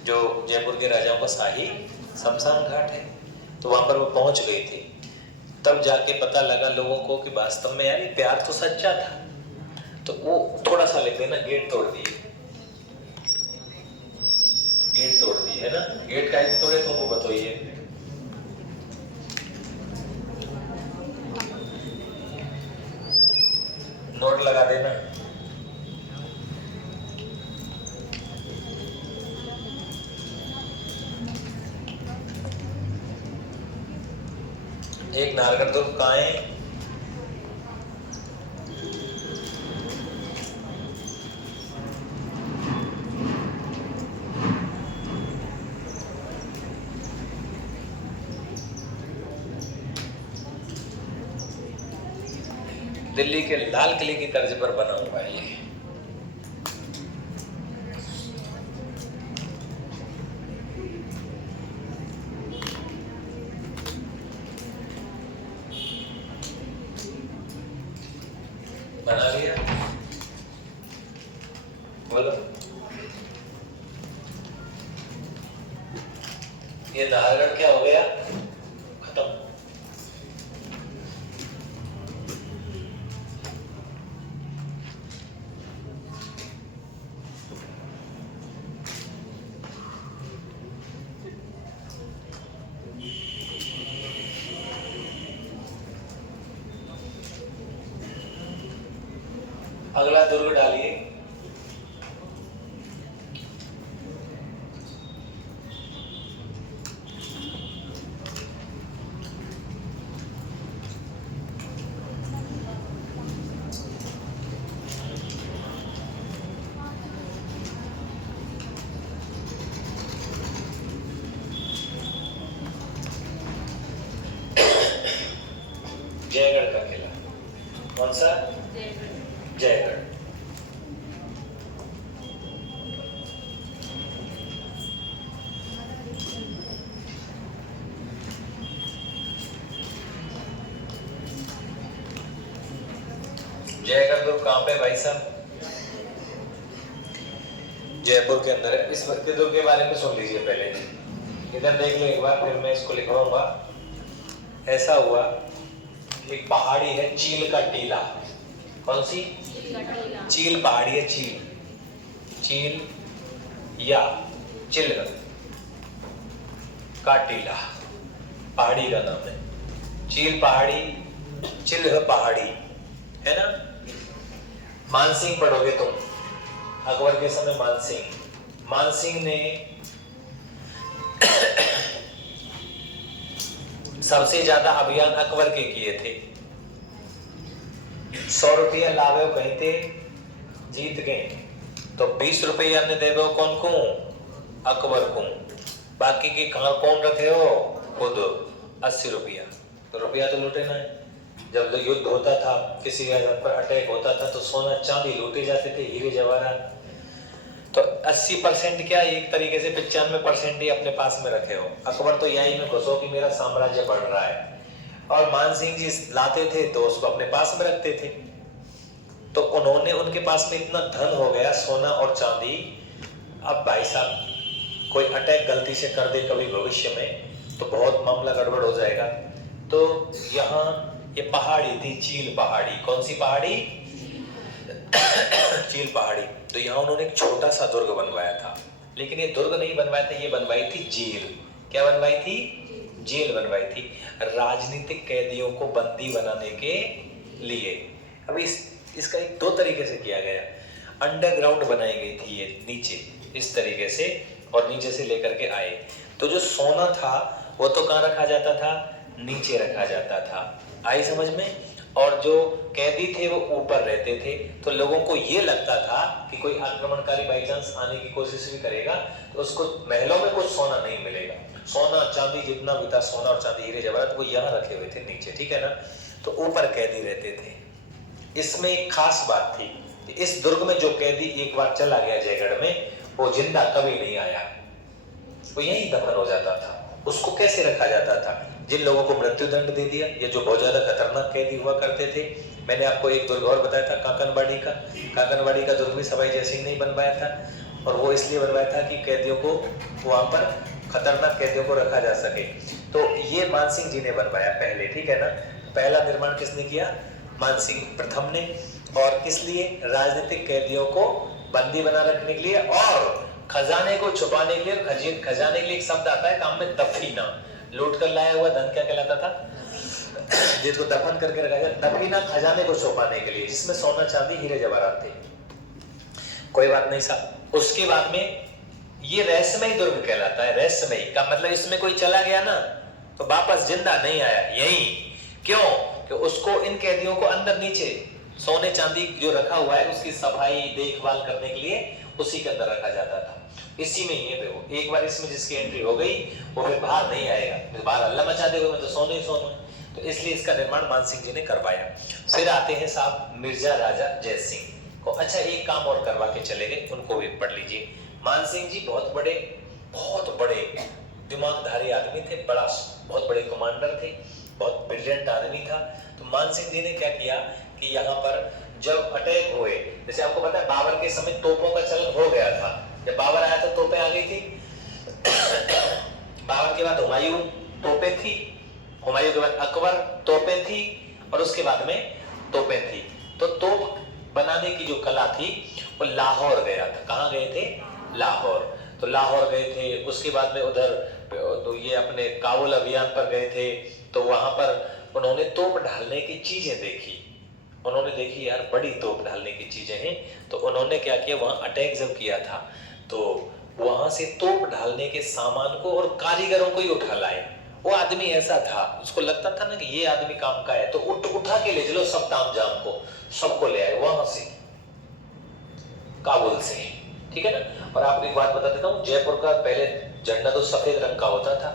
जो जयपुर के राजाओं का शाही शमशान घाट है। तो वहां पर वो पहुंच गई थी। तब जाके पता लगा लोगों को कि वास्तव में यार ये प्यार तो सच्चा था। तो वो थोड़ा सा लेते ना गेट तोड़ दिए, गेट तोड़ दिए है ना। गेट का तोड़े तो वो बताइए। नोट लगा देना। एक नाहरगढ़ दुर्ग कहाँ है? दिल्ली के लाल किले की तर्ज पर बना हुआ है ये। बना लिया? बोलो। ये नाहरगढ़ क्या हो गया? खत्म। अगला दुर्ग डालिए। जयगढ़ का किला कौन सा? जयगढ़। जयगढ़ दुर्ग कहाँ पे भाई साहब? जयपुर के अंदर है। इस दुर्ग के बारे में सुन लीजिए पहले, इधर देख लो एक बार, फिर मैं इसको लिखवाऊंगा। ऐसा हुआ, एक पहाड़ी है चील का टीला। कौन सी? चील पहाड़ी है। चील या चिल्ल का टीला पहाड़ी का नाम है। चील पहाड़ी, चिल्ल पहाड़ी है ना। मानसिंह पढ़ोगे तुम, अकबर के समय मानसिंह ने सबसे ज्यादा अभियान अकबर के किए थे। 100 रुपया लावे कहीं थे, जीत गए तो 20 रुपया ने देवे कौन को? अकबर को। बाकी के कहाँ कौन रखे हो? खुद 80 रुपया। तो रुपया तो लूटे ना है। जब युद्ध होता था, किसी पर अटैक होता था तो सोना चांदी लूटे जाते थे, हीरे जवाहरात। तो 80% क्या, एक तरीके से 95% ही अपने पास में रखे हो। अकबर तो यही में घुसो कि मेरा साम्राज्य बढ़ रहा है, और मानसिंह जी लाते थे तो उसको अपने पास में रखते थे। तो उन्होंने, उनके पास में इतना धन हो गया, सोना और चांदी। अब भाई साहब कोई अटैक गलती से कर दे कभी भविष्य में तो बहुत मामला गड़बड़ हो जाएगा। तो यहाँ ये पहाड़ी थी चील पहाड़ी। कौन सी पहाड़ी? चील पहाड़ी। तो यहाँ उन्होंने एक छोटा सा दुर्ग बनवाया था, लेकिन ये दुर्ग नहीं बनवाया था, ये बनवाई थी जेल। क्या बनवाई थी? जेल बनवाई थी, राजनीतिक कैदियों को बंदी बनाने के लिए। अब इसका एक दो तरीके से किया गया। अंडरग्राउंड बनाई गई थी ये नीचे इस तरीके से, और नीचे से लेकर के आए। तो जो सोना था वो तो कहाँ रखा जाता था? नीचे रखा जाता था। आई समझ में? और जो कैदी थे वो ऊपर रहते थे। तो लोगों को ये लगता था कि कोई आक्रमणकारी बाई चांस आने की कोशिश भी करेगा तो उसको महलों में कुछ सोना नहीं मिलेगा। सोना चांदी जितना भी था, सोना और चांदी हीरे जवाहरात वो यहाँ रखे हुए थे नीचे, ठीक है ना। तो ऊपर कैदी रहते थे। इसमें एक खास बात थी कि इस दुर्ग में जो कैदी एक बार चला गया जयगढ़ में, वो जिंदा कभी नहीं आया, वो यहीं दफन हो जाता था। उसको कैसे रखा जाता था? जिन लोगों को मृत्यु दंड दे दिया, ये जो बहुत ज्यादा खतरनाक कैदी हुआ करते थे। मैंने आपको एक दुर्ग और बताया था काकनवाड़ी का दुर्ग भी सवाई जय सिंह ने ही बनवाया था, और वो इसलिए बनवाया था कि कैदियों को वहां पर, खतरनाक कैदियों को रखा जा सके। तो ये मानसिंह जी ने बनवाया पहले, ठीक है ना। पहला निर्माण किसने किया? मानसिंह प्रथम ने। और किस लिए? राजनीतिक कैदियों को बंदी बना रखने के लिए और खजाने को छुपाने के लिए। खजाने के लिए एक शब्द आता है काम में, दफीना। लूट कर लाया हुआ धन क्या कहलाता था? जिसको दफन करके रखा जाए, दफीना खजाने को छुपाने के लिए, जिसमें सोना चांदी हीरे जवाहरात थे। कोई बात नहीं साहब। उसके बाद में ये रहस्यमयी दुर्ग कहलाता है। रहस्यमयी का मतलब इसमें कोई चला गया ना तो वापस जिंदा नहीं आया। यही क्यों? कि उसको, इन कैदियों को अंदर नीचे सोने चांदी जो रखा हुआ है उसकी सफाई देखभाल करने के लिए उसी के अंदर रखा जाता था। इसी में ये देखो, एक बार इसमें जिसकी एंट्री हो गई वो फिर बाहर नहीं आएगा, बाहर अल्लाह मचा देगा, मैं तो सोना ही सोना। तो इसलिए इसका निर्माण मानसिंह जी ने करवाया। फिर आते हैं साहब मिर्जा राजा जय सिंह को। अच्छा, एक काम और करवा के चले गए, उनको भी पढ़ लीजिए। मानसिंह जी बहुत बड़े दिमागधारी आदमी थे, बहुत बड़े कमांडर थे, बहुत ब्रिलियंट आदमी था। तो मानसिंह जी ने क्या किया कि यहाँ पर जब अटैक हुए, जैसे आपको पता है बाबर के समय तोपों का चलन हो गया था। जब बाबर आया तो तोपें आ गई थी। बाबर के बाद हुमायूं, तोपें थी। हुमायूं के बाद अकबर, तोपें थी। और उसके बाद में तोपें थी। तो तोप बनाने की जो कला थी वो लाहौर गया था। कहाँ गए थे? लाहौर। तो लाहौर गए थे। उसके बाद में उधर तो ये अपने काबुल अभियान पर गए थे। तो वहां पर उन्होंने तोप ढालने की चीजें देखी। उन्होंने देखी यार बड़ी तोप ढालने की चीजें हैं। तो उन्होंने क्या किया, वहां अटैक जब किया था तो वहां से तोप ढालने के सामान को और कारीगरों को ही उठा लाए। वो आदमी ऐसा था, उसको लगता था ना कि ये आदमी काम का है, तो उठा के ले चलो सब तामझाम को, सबको ले आए वहां से, काबुल से, ठीक है ना। और आपको एक बात बता देता हूँ, जयपुर का पहले झंडा तो सफेद रंग का होता था।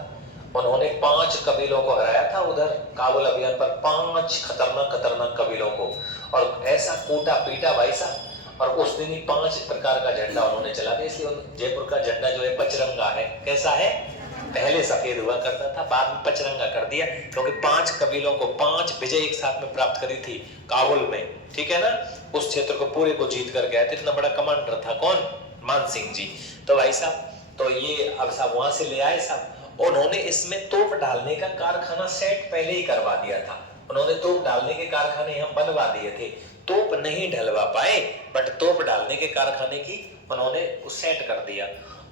उन्होंने 5 कबीलों को हराया था उधर काबुल अभियान पर, 5 खतरनाक कबीलों को, और ऐसा कूटा पीटा भाई साहब। और उस दिन ही 5 प्रकार का झंडा उन्होंने चला दिया। इसलिए जयपुर का झंडा जो है पचरंगा है। कैसा है? पहले सफेद हुआ करता था, बाद में पचरंगा कर दिया, क्योंकि 5 कबीलों को 5 विजय एक साथ में प्राप्त करी थी काबुल में, ठीक है ना। उस क्षेत्र को पूरे को जीत कर गया था। इतना बड़ा कमांडर था कौन? मानसिंह जी। तो भाई साहब, तो ये अब साहब वहां से ले आए साहब। उन्होंने इसमें तोप डालने का कारखाना सेट पहले ही करवा दिया था। उन्होंने तोप डालने के कारखाने हम बनवा दिए थे। तोप नहीं ढलवा पाए, बट तोप डालने के कारखाने की उन्होंने सेट कर दिया।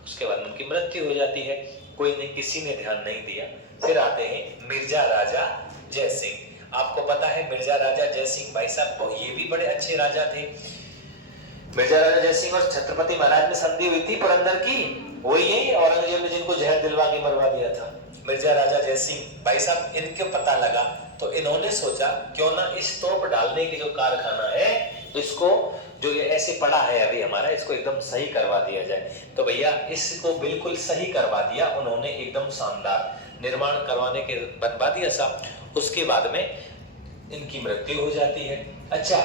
उसके बाद उनकी मृत्यु हो जाती है। कोई ने, किसी ने ध्यान नहीं दिया। फिर आते हैं मिर्जा राजा जय सिंह। आपको पता है मिर्जा राजा जय सिंह भाई साहब ये भी बड़े अच्छे राजा थे। मिर्जा राजा जय सिंह और छत्रपति महाराज में संधि हुई थी पुरंदर की, वही है औरंगजेब ने जिनको जहर दिलवा के मरवा दिया था। मिर्जा राजा जय सिंह भाई साहब, इनके पता लगा तो इन्होंने सोचा क्यों ना इस तोप डालने की जो कारखाना है, इसको जो ये ऐसे पड़ा है अभी हमारा, इसको एकदम सही करवा दिया जाए। तो भैया इसको बिल्कुल सही करवा दिया उन्होंने, एकदम शानदार निर्माण करवाने के बनवा दिया साहब। उसके बाद में इनकी मृत्यु हो जाती है। अच्छा,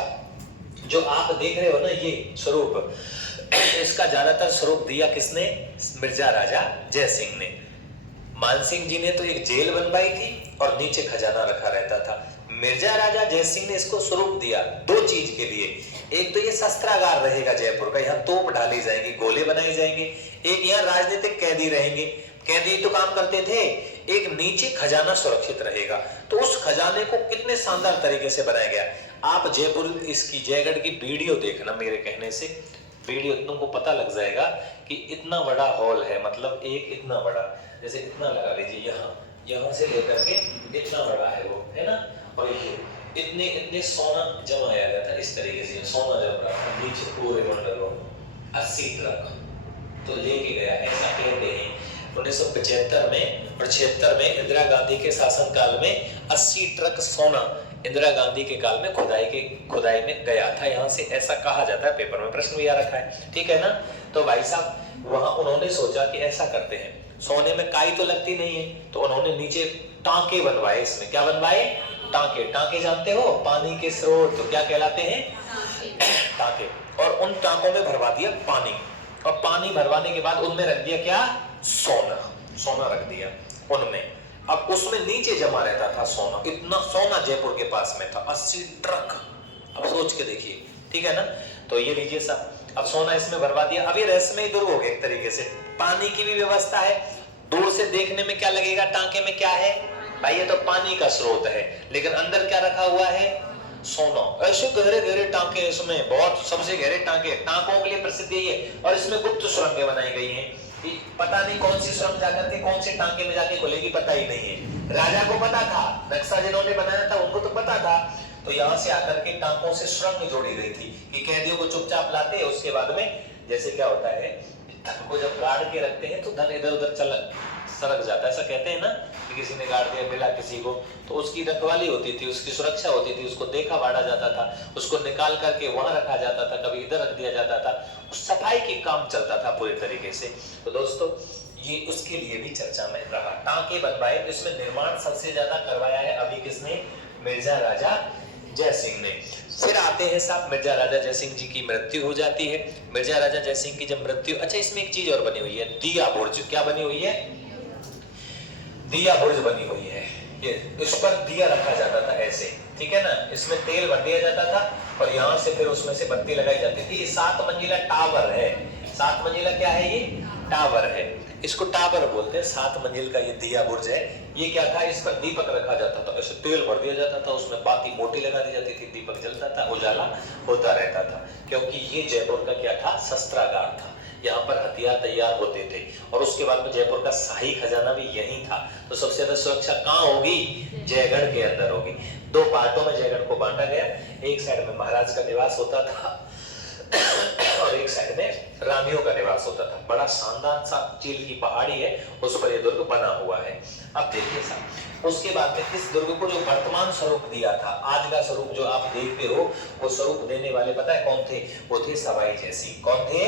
जो आप देख रहे हो ना ये स्वरूप, इसका ज्यादातर स्वरूप दिया किसने? मिर्जा राजा जय सिंह ने। मानसिंह जी ने तो एक जेल बनवाई थी और नीचे खजाना रखा रहता था। मिर्जा राजा जय सिंह ने इसको स्वरूप दिया 2 चीज के लिए। एक तो ये शस्त्रागार रहेगा जयपुर का, यहाँ तोप डाली जाएगी, गोले बनाए जाएंगे। एक यहाँ राजनीतिक कैदी रहेंगे, कैदी तो काम करते थे। एक नीचे खजाना सुरक्षित रहेगा। तो उस खजाने को कितने शानदार तरीके से बनाया गया। आप जयपुर इसकी जयगढ़ की वीडियो देखना, मेरे कहने से वीडियो तुमको पता लग जाएगा कि इतना बड़ा हॉल है, मतलब एक इतना बड़ा, जैसे इतना लगा लीजिए, यहाँ से लेकर के इतना बड़ा है वो, है ना। और ये इतने सोना जमाया गया था, इस तरीके से सोना जम रहा था नीचे पूरे मंडलों में। 80 ट्रक तो लेके गया, ऐसा कहते हैं। 1975 में और 76 में इंदिरा गांधी के शासनकाल में 80 ट्रक सोना इंदिरा गांधी के काल में खुदाई में गया था, यहाँ से ऐसा कहा जाता है, पेपर में प्रश्न भी आ रखा है, ठीक है ना। तो भाई साहब वहां उन्होंने सोचा कि ऐसा करते हैं, सोने में काई तो लगती नहीं है, तो उन्होंने नीचे टांके बनवाए। इसमें क्या बनवाए? टांके। टांके जानते हो, पानी के स्रोत तो क्या कहलाते हैं? टांके। और उन टांकों में भरवा दिया पानी, और पानी भरवाने के बाद उनमें रख दिया क्या? सोना। सोना रख दिया उनमें। अब उसमें नीचे जमा रहता था सोना, इतना सोना जयपुर के पास में था, 80 ट्रक। अब सोच के देखिए, ठीक है ना। तो ये लीजिए साहब, अब सोना इसमें भरवा दिया। अब ये रहस्यमय दुर्ग हो गया एक तरीके से, पानी की भी व्यवस्था है। दूर से देखने में क्या लगेगा? टांके में क्या है भाई? ये तो पानी का स्रोत है, लेकिन अंदर क्या रखा हुआ है? सोना। ऐसे गहरे गहरे टांके, इसमें बहुत सबसे गहरे टांके, टांकों के लिए प्रसिद्ध यही है। और इसमें गुप्त सुरंगें बनाई गई हैं, पता नहीं कौन सी सुरंग जाकर के कौन से टांके में जाके खुलेगी, पता ही नहीं है। राजा को पता था, नक्शा जिन्होंने बनाया था उनको तो पता था। तो यहाँ से आकर के टांकों से सुरंग जोड़ी गई थी कि कैदियों को चुपचाप लाते हैं, उसके बाद में जैसे क्या होता है, धन को जब गाड़ के रखते हैं तो धन इधर उधर सरक जाता है, ऐसा कहते हैं ना कि किसी ने गाड़ दिया, मिला किसी को, तो उसकी रखवाली होती थी, उसकी सुरक्षा होती थी, उसको देखा बाड़ा जाता था, उसको निकाल करके वहां रखा जाता था, कभी इधर रख दिया जाता था, सफाई की काम चलता था पूरे तरीके से। तो दोस्तों ये उसके लिए भी चर्चा में रहा। टांके बनवाए, इसमें निर्माण सबसे ज्यादा करवाया है अभी किसने? मिर्जा राजा जयसिंह ने। फिर आते हैं साहब, मिर्जा राजा जयसिंह जी की मृत्यु हो जाती है। मिर्जा राजा जयसिंह की जब मृत्यु, अच्छा इसमें एक चीज और बनी हुई है, दिया बुर्ज। क्या बनी हुई है? दिया बुर्ज बनी हुई है। ये इस पर दिया रखा जाता था ऐसे, ठीक है ना। इसमें तेल भर दिया जाता था और यहाँ से फिर उसमें से बत्ती लगाई जाती थी। ये 7 मंजिला टावर है। 7 मंजिला क्या है? ये टावर है, इसको टावर बोलते हैं। 7 मंजिल का ये दिया बुर्ज है। ये क्या था? इस पर दीपक रखा जाता था, ऐसे तेल भर दिया जाता था, उसमें बाती मोटी लगा दी जाती थी, दीपक जलता था, उजाला होता रहता था। क्योंकि ये जयपुर का क्या था? शस्त्रागार था, यहाँ पर हथियार तैयार होते थे। और उसके बाद में जयपुर का शाही खजाना भी यहीं था। तो सबसे ज्यादा सुरक्षा कहाँ होगी? जयगढ़ के अंदर होगी। 2 पार्टों में जयगढ़ को बांटा गया। एक साइड में महाराज का निवास होता था और एक साइड में रानियों का निवास होता था। बड़ा शानदार सा चील की पहाड़ी है, उस पर यह दुर्ग बना हुआ है। अब देखिए साहब, उसके बाद में इस दुर्ग को जो वर्तमान स्वरूप दिया था, आज का स्वरूप जो आप देखते हो, वो स्वरूप देने वाले पता है कौन थे? वो थे सवाई जयसिंह। कौन थे?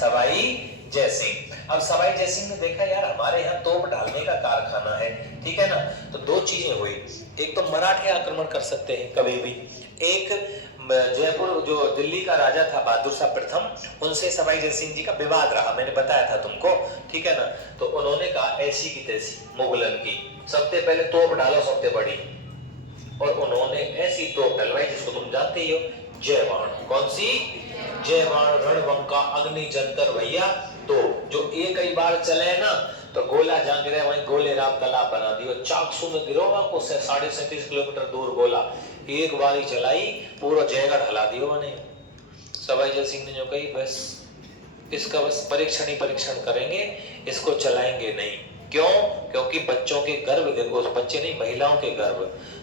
सवाई जयसिंह। अब सवाई जयसिंह ने देखा यार हमारे यहाँ तोप डालने का कारखाना है, ठीक है ना। तो 2 चीजें हुई, एक तो मराठे आक्रमण कर सकते हैं कभी भी, एक जयपुर जो दिल्ली का राजा था बहादुर शाह प्रथम, उनसे सवाई जयसिंह जी का विवाद रहा, मैंने बताया था तुमको, ठीक है ना। तो उन्होंने कहा ऐसी की तैसी मुगलन की, सबसे पहले तोप डालो सबसे बड़ी, और उन्होंने ऐसी तोप डलवाई जिसको तुम जानते ही हो, जयबाण। कौन सी? जयबाण, रणबंका, अग्नि जंतर भैया। तो जो एक ही बार चले ना तो गोला जहां गिरे वहीं गोले राम तालाब बना दियो। चाकसू में गिरो को 37.5 किलोमीटर दूर गोला एक बार ही चलाई, पूरा जयगढ़ हिला दियो मैंने। सवाई जयसिंह ने जो कही बस इसका बस परीक्षण ही परीक्षण करेंगे, इसको चलाएंगे नहीं। क्यों? क्योंकि बच्चों के गर्भ गिर गए, बच्चे नहीं महिलाओं के गर्भ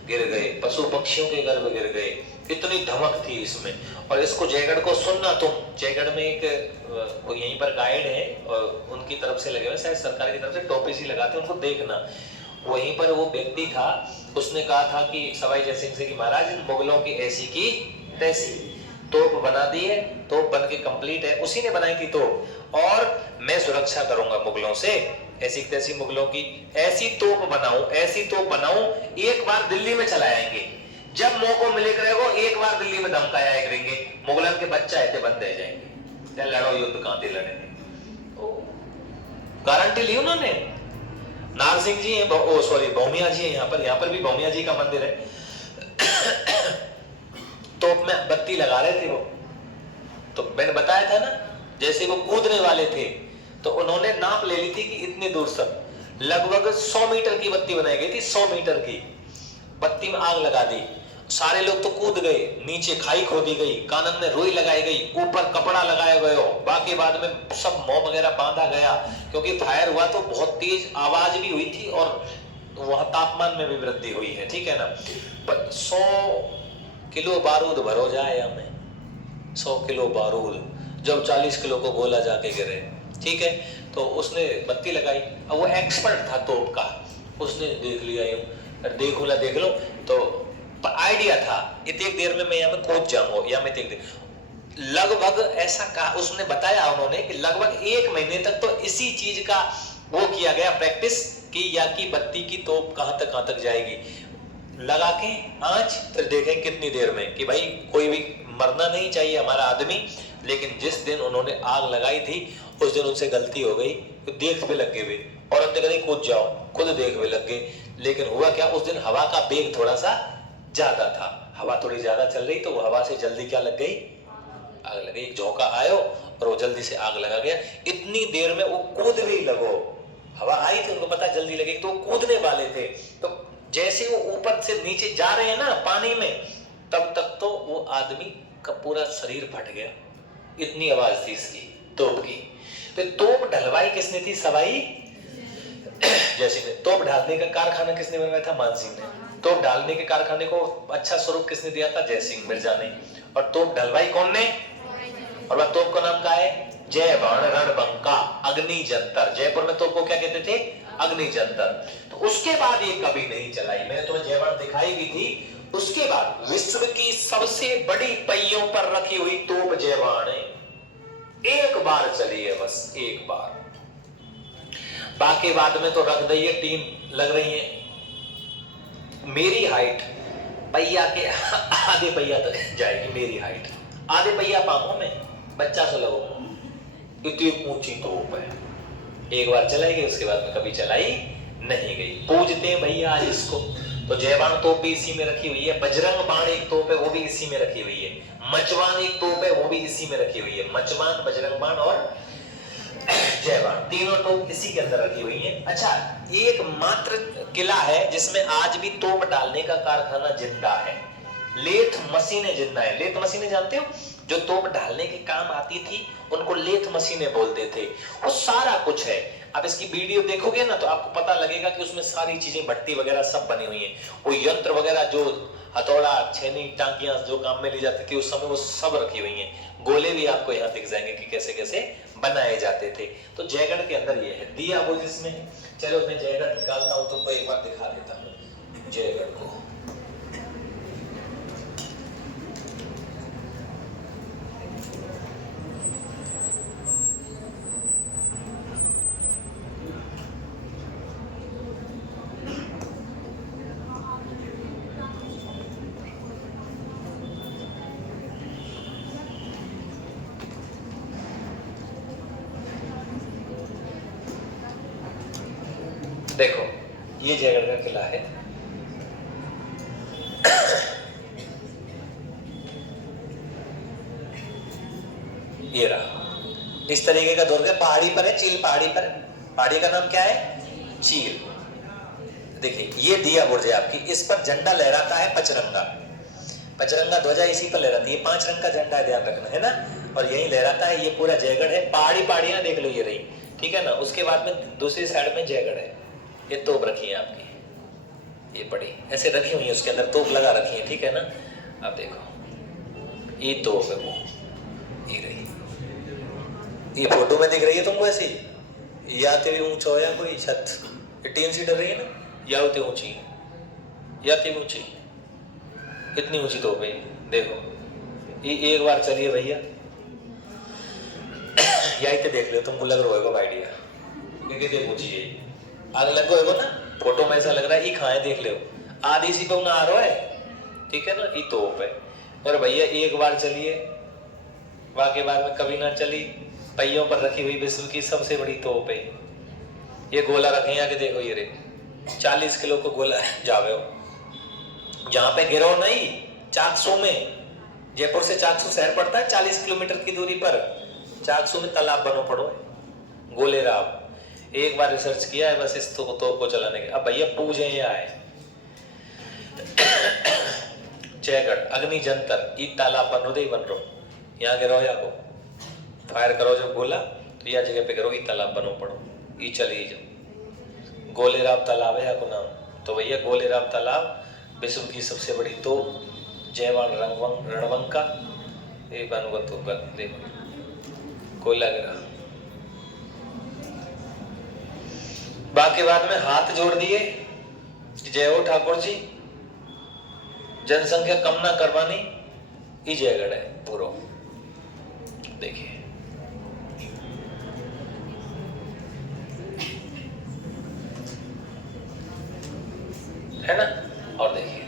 गिर गए, पशु पक्षियों के गर्भ गिर गए, इतनी धमक थी इसमें। और इसको जयगढ़ को सुनना तुम, जयगढ़ में एक यहीं पर गाइड है और उनकी तरफ से लगे हुए, शायद सरकार की तरफ से टोपी सी लगाते हैं, उनको देखना। वहीं पर वो व्यक्ति था, उसने कहा था कि सवाई जयसिंह से कि महाराज इन मुगलों की ऐसी की तैसी तोप बना दी है, तोप बन के कंप्लीट है, उसी ने बनाई थी तोप, और मैं सुरक्षा करूंगा मुगलों से, ऐसी तैसी मुगलों की ऐसी तोप बनाऊं, एक बार दिल्ली में चलाएंगे, जब मौका मिले करेगो एक बार दिल्ली में धमकाया करेंगे, मुगलन के बच्चा ऐसे बंद रह जाएंगे, लड़ो युद्ध कहां थे लड़ेंगे। गारंटी ली उन्होंने। नारसिंह जी है, सॉरी भौमिया जी है, यहाँ पर भी भौमिया जी का मंदिर है। तोप में बत्ती लगा रहे थे वो, तो मैंने बताया था ना, जैसे वो कूदने वाले थे तो उन्होंने नाप ले ली थी कि इतने दूर तक लगभग 100 मीटर की बत्ती बनाई गई थी। 100 मीटर की बत्ती में आग लगा दी, सारे लोग तो कूद गए, नीचे खाई खोदी गई, कानन में रुई लगाई गई, ऊपर कपड़ा लगाया गया, बाकी बाद में सब मोम वगैरह बांधा गया, क्योंकि फायर हुआ तो बहुत तेज आवाज भी हुई थी और वहां तापमान में भी वृद्धि हुई है, ठीक है ना। 100 किलो बारूद भरो जाए हमें, 100 किलो बारूद, जब 40 किलो को गोला जाके गिरे, ठीक है। तो उसने बत्ती लगाई, अब वो एक्सपर्ट था तोप का, उसने देख लिया, देख लो तो आइडिया था इतनी देर में मैं यहाँ में कूद जाऊंगा, या मैं इतनी देर लगभग ऐसा कहा उसने बताया उन्होंने कि लगभग 1 महीने तक तो इसी चीज का वो किया गया प्रैक्टिस कि या की बत्ती की तोप कहां तक जाएगी, लगा के आंच, फिर देखें कितनी देर में कि भाई कोई भी मरना नहीं चाहिए हमारा आदमी। लेकिन जिस दिन उन्होंने आग लगाई थी उस दिन उनसे गलती हो गई, तो देख भी लग गए, और अब कहीं कूद जाओ, खुद देख भी लग गए। लेकिन हुआ क्या, उस दिन हवा का वेग थोड़ा सा ज्यादा था, हवा थोड़ी ज्यादा चल रही, तो वो हवा से जल्दी क्या लग गई, आग लग गई। एक झोंका आयो और वो जल्दी से आग लगा गया। इतनी देर में वो कूद भी लगो, हवा आई थी, उनको पता जल्दी लगेगी, तो वो कूदने वाले थे। तो जैसे वो ऊपर से नीचे जा रहे हैं ना पानी में, तब तक तो वो आदमी का पूरा शरीर फट गया, इतनी आवाज थी इसकी तोप की। तो तोप ढलवाई किसने थी, सवाई जयसिंह ने। तोप ढालने का कारखाना किसने बनवाया था, मान सिंह ने। तोप डालने के कारखाने को अच्छा स्वरूप किसने दिया था, जयसिंह मिर्जा ने। और तोप ढलवाई कौन ने, और वह तोप का नाम क्या है, जय बाण रणबंका अग्नि जंतर। जयपुर में तोप को क्या कहते थे, अग्नि जंतर। तो उसके बाद ये कभी नहीं चलाई, मैंने तुम्हें जय बाण दिखाई भी थी। उसके बाद विश्व की सबसे बड़ी पहियों पर रखी हुई तोप जय बाण एक बार चली है, बस एक बार। बाकी बाद में तो रख दी है, टीम लग रही है। मेरी हाइट पहिया के आधे पहिया तक जाएगी, मेरी हाइट आधे पहिया पाऊंगा मैं, बच्चा से लगूंगा, इतनी ऊंची तोप है। एक बार चलाई गई, उसके बाद में कभी चलाई नहीं गई। पूजते हैं भैया आज इसको। तो जयबाण तोप भी इसी में रखी हुई है, बजरंग बाण एक तोप है वो भी इसी में रखी हुई है, मचवान एक तोप है वो भी इसी में रखी हुई है। मचवान, बजरंग बाण और जयबाण तीनों तोप इसी के अंदर रखी हुई है। अच्छा, एक मात्र किला है जिसमें आज भी तोप डालने का कारखाना जिंदा है, लेथ मशीनें जिंदा है। लेथ मशीनें जानते हो, जो तोप डालने के काम आती थी उनको लेथ मशीनें बोलते थे। वो सारा कुछ है। अब इसकी वीडियो देखोगे ना तो आपको पता लगेगा कि उसमें सारी चीजें, भट्टी वगैरह सब बनी हुई है। वो यंत्र वगैरह जो हथौड़ा, छेनी, टांकियां जो काम में ली जाती थी उस समय, वो सब रखी हुई हैं। गोले भी आपको यहाँ दिख जाएंगे कि कैसे कैसे बनाए जाते थे। तो जयगढ़ के अंदर ये है, दिया वो जिसमें। चलो मैं जयगढ़ निकालता हूँ, तुमको एक बार दिखा देता हूँ जयगढ़ को। देखो ये जयगढ़ का किला है। ये रहा, इस तरीके का दुर्ग है, पहाड़ी पर है, चील पहाड़ी पर। पहाड़ी का नाम क्या है, चील। देखिए ये दिया बुर्ज है आपकी, इस पर झंडा लहराता है पचरंगा। पचरंगा ध्वजा इसी पर लहराती है, 5 रंग का झंडा है, ध्यान रखना है ना। और यही लहराता है। ये पूरा जयगढ़ है, पहाड़ियां देख लो ये रही, ठीक है ना। उसके बाद में दूसरी साइड में जयगढ़ है। ये तोप रखी है आपकी, ये बड़ी ऐसे रखी हुई है, उसके अंदर तोप लगा रखी है, ठीक है ना। अब देखो ये तोप है, वो ये रही, ये फोटो में दिख रही है तुमको ऐसी, या तो ऊंचा हो या कोई छत, ये टीन सी डर रही है ना, या होती ऊंची, या थी ऊंची, इतनी ऊंची तोप है। देखो ये एक बार चलिए भैया, यही तो देख लो, तुमको लग रहा होगा आइडिया कितनी ऊंची है। आग लग गए ना, फोटो में ऐसा लग रहा है ये खाए, देख लो आधी सी पे ना आ रहा है, ठीक है ना। ये तोप है। और भैया एक बार चलिए, बाकी बार में कभी ना चली, पहियों पर रखी हुई विश्व की सबसे बड़ी तोप है। ये गोला रखे आके देखो, ये रे 40 किलो को गोला जावे हो। जहां पे गिरो नहीं, चाकसू में, जयपुर से चाकसू शहर पड़ता है 40 किलोमीटर की दूरी पर। चाकसू में तालाब बनो पड़ो है, गोले राव। एक बार रिसर्च किया है बस इस तोप को चलाने के। अब भैया पूजे ये आए जयगढ़ अग्नि जंतर, ई तालाब बन रही बन रो, यहाँ गिरो या को फायर करो जब गोला, तो यह जगह पे गिरो, ई तालाब बनो पड़ो, ई चली जाओ। गोलेराव तालाब है या को नाम। तो भैया गोलेराव तालाब विश्व की सबसे बड़ी तोप, जयबाण रणबंका, एक बार तो देखो कोयला गिरा। बाकी बाद में हाथ जोड़ दिए, जय हो ठाकुर जी, जनसंख्या कम ना करवानी ये जयगढ़ है पूरा। देखिए है ना, और देखिए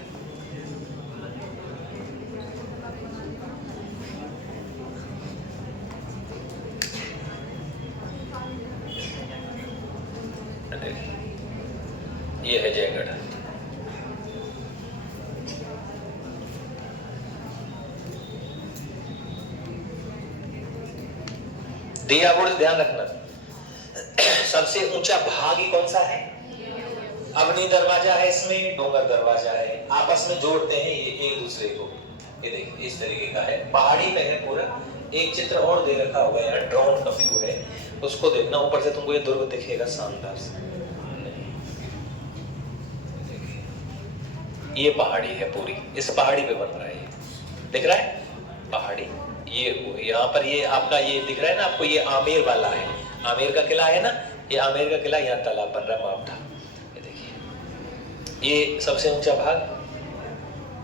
ये है जयगढ़। दिया बोर्ड ध्यान रखना, सबसे ऊंचा भाग ही कौन सा है? अवनी दरवाजा है, इसमें डोंगर दरवाजा है, आपस में जोड़ते हैं ये एक दूसरे को। ये देखिए इस तरीके का है, पहाड़ी पे है पूरा। एक चित्र और दे रखा होगा यहाँ, ड्रोन का व्यू है, उसको देखना, ऊपर से तुमको ये दुर्ग दिखेगा शानदार से। ये पहाड़ी है पूरी, इस पहाड़ी पे बन रहा है, ये दिख रहा है पहाड़ी। ये यहाँ पर ये आपका ये दिख रहा है ना आपको, ये आमेर वाला है, आमेर का किला है ना, ये आमेर का किला, यहाँ तालाब बन रहा है मावठा। ये देखिए ये सबसे ऊंचा भाग,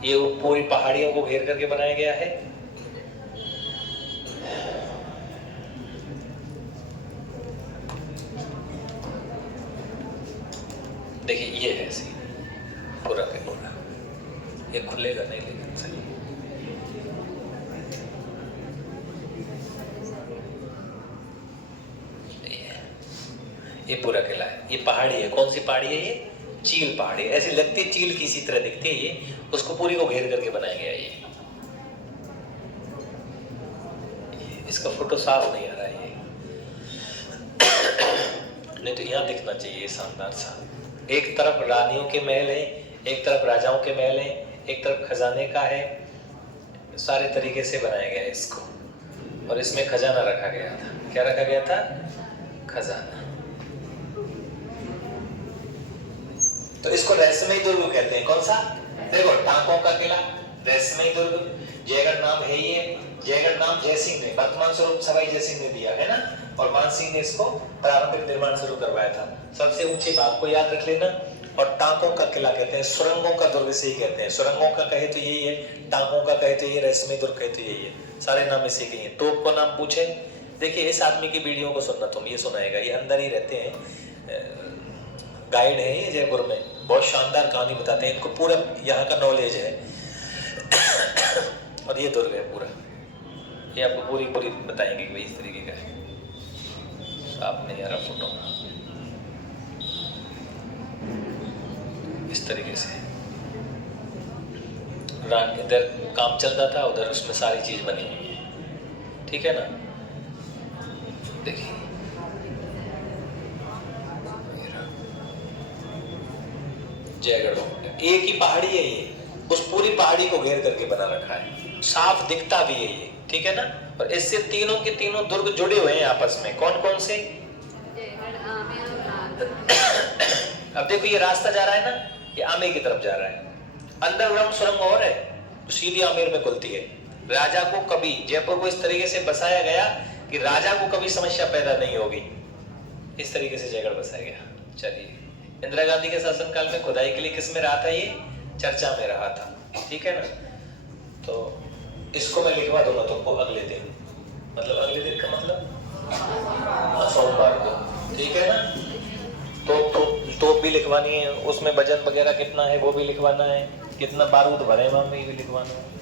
ये पूरी पहाड़ियों को घेर करके बनाया गया है। देखिए ये है सी पूरा का पूरा, ये खुलेगा नहीं लेकिन सही। ये पूरा किला है, ये पहाड़ी है, कौन सी पहाड़ी है ये? चील पहाड़ी, ऐसी लगती है चील की इसी तरह दिखती है ये, उसको पूरी को घेर करके बनाया गया है ये। इसका फोटो साफ नहीं आ रहा है ये, नहीं तो यहाँ दिखना चाहिए शानदार सा। एक तरफ रानियों के महल है, एक तरफ राजाओं के महल है, एक तरफ खजाने का है, सारे तरीके से बनाया गया है इसको। और इसमें खजाना रखा गया था, क्या रखा गया था? खजाना। तो इसको रहस्यमयी दुर्ग कहते हैं। कौन सा? देखो टांकों का किला, रहस्यमयी दुर्ग। जयगढ़ नाम है ये, जयगढ़ नाम जयसिंह ने, वर्तमान स्वरूप सवाई जयसिंह ने दिया है ना, और मानसिंह ने इसको प्रारंभिक निर्माण शुरू करवाया था। सबसे ऊंचे भाग को याद रख लेना। और टांकों का किला कहते हैं, सुरंगों का दुर्ग से ही कहते हैं। सुरंगों का कहे तो यही है, टांकों का कहे तो ये, रहस्यमयी दुर्ग कहे तो यही है, सारे नाम इसी के हैं। तोप को नाम पूछे, देखिए इस आदमी की वीडियो को सुनना तुम, ये सुनाएगा, ये अंदर ही रहते हैं, गाइड है ये जयपुर में, बहुत शानदार कहानी बताते हैं, इनको पूरा यहाँ का नॉलेज है। और ये दुर्ग है पूरा, ये आपको पूरी पूरी बताएंगे कि भाई इस तरीके का है। साफ नहीं आ रहा फोटो, इस तरीके से इधर काम चलता था, उधर उसमें सारी चीज बनी हुई है, ठीक है ना। देखिए जयगढ़ एक ही पहाड़ी है ये, उस पूरी पहाड़ी को घेर करके बना रखा है, साफ दिखता भी है ये, ठीक है ना। और इससे तीनों के तीनों दुर्ग जुड़े हुए हैं आपस में। कौन कौन से? अब देखो ये रास्ता जा रहा है ना, ये आमेर की तरफ जा रहा है, अंडरग्राउंड सुरंग और है तो सीधी आमेर में खुलती है। राजा को कभी, जयपुर को इस तरीके से बसाया गया कि राजा को कभी समस्या पैदा नहीं होगी, इस तरीके से जयगढ़ बसाया गया। चलिए, इंदिरा गांधी के शासनकाल में खुदाई के लिए किस में रहा था? ये चर्चा में रहा था, ठीक है ना। तो इसको मैं लिखवा दूंगा तुमको अगले दिन, मतलब अगले दिन का मतलब सोमवार को, ठीक है ना। तो भी लिखवानी है, उसमें वजन वगैरह कितना है वो भी लिखवाना है, कितना बारूद भरे वहां भी लिखवाना है।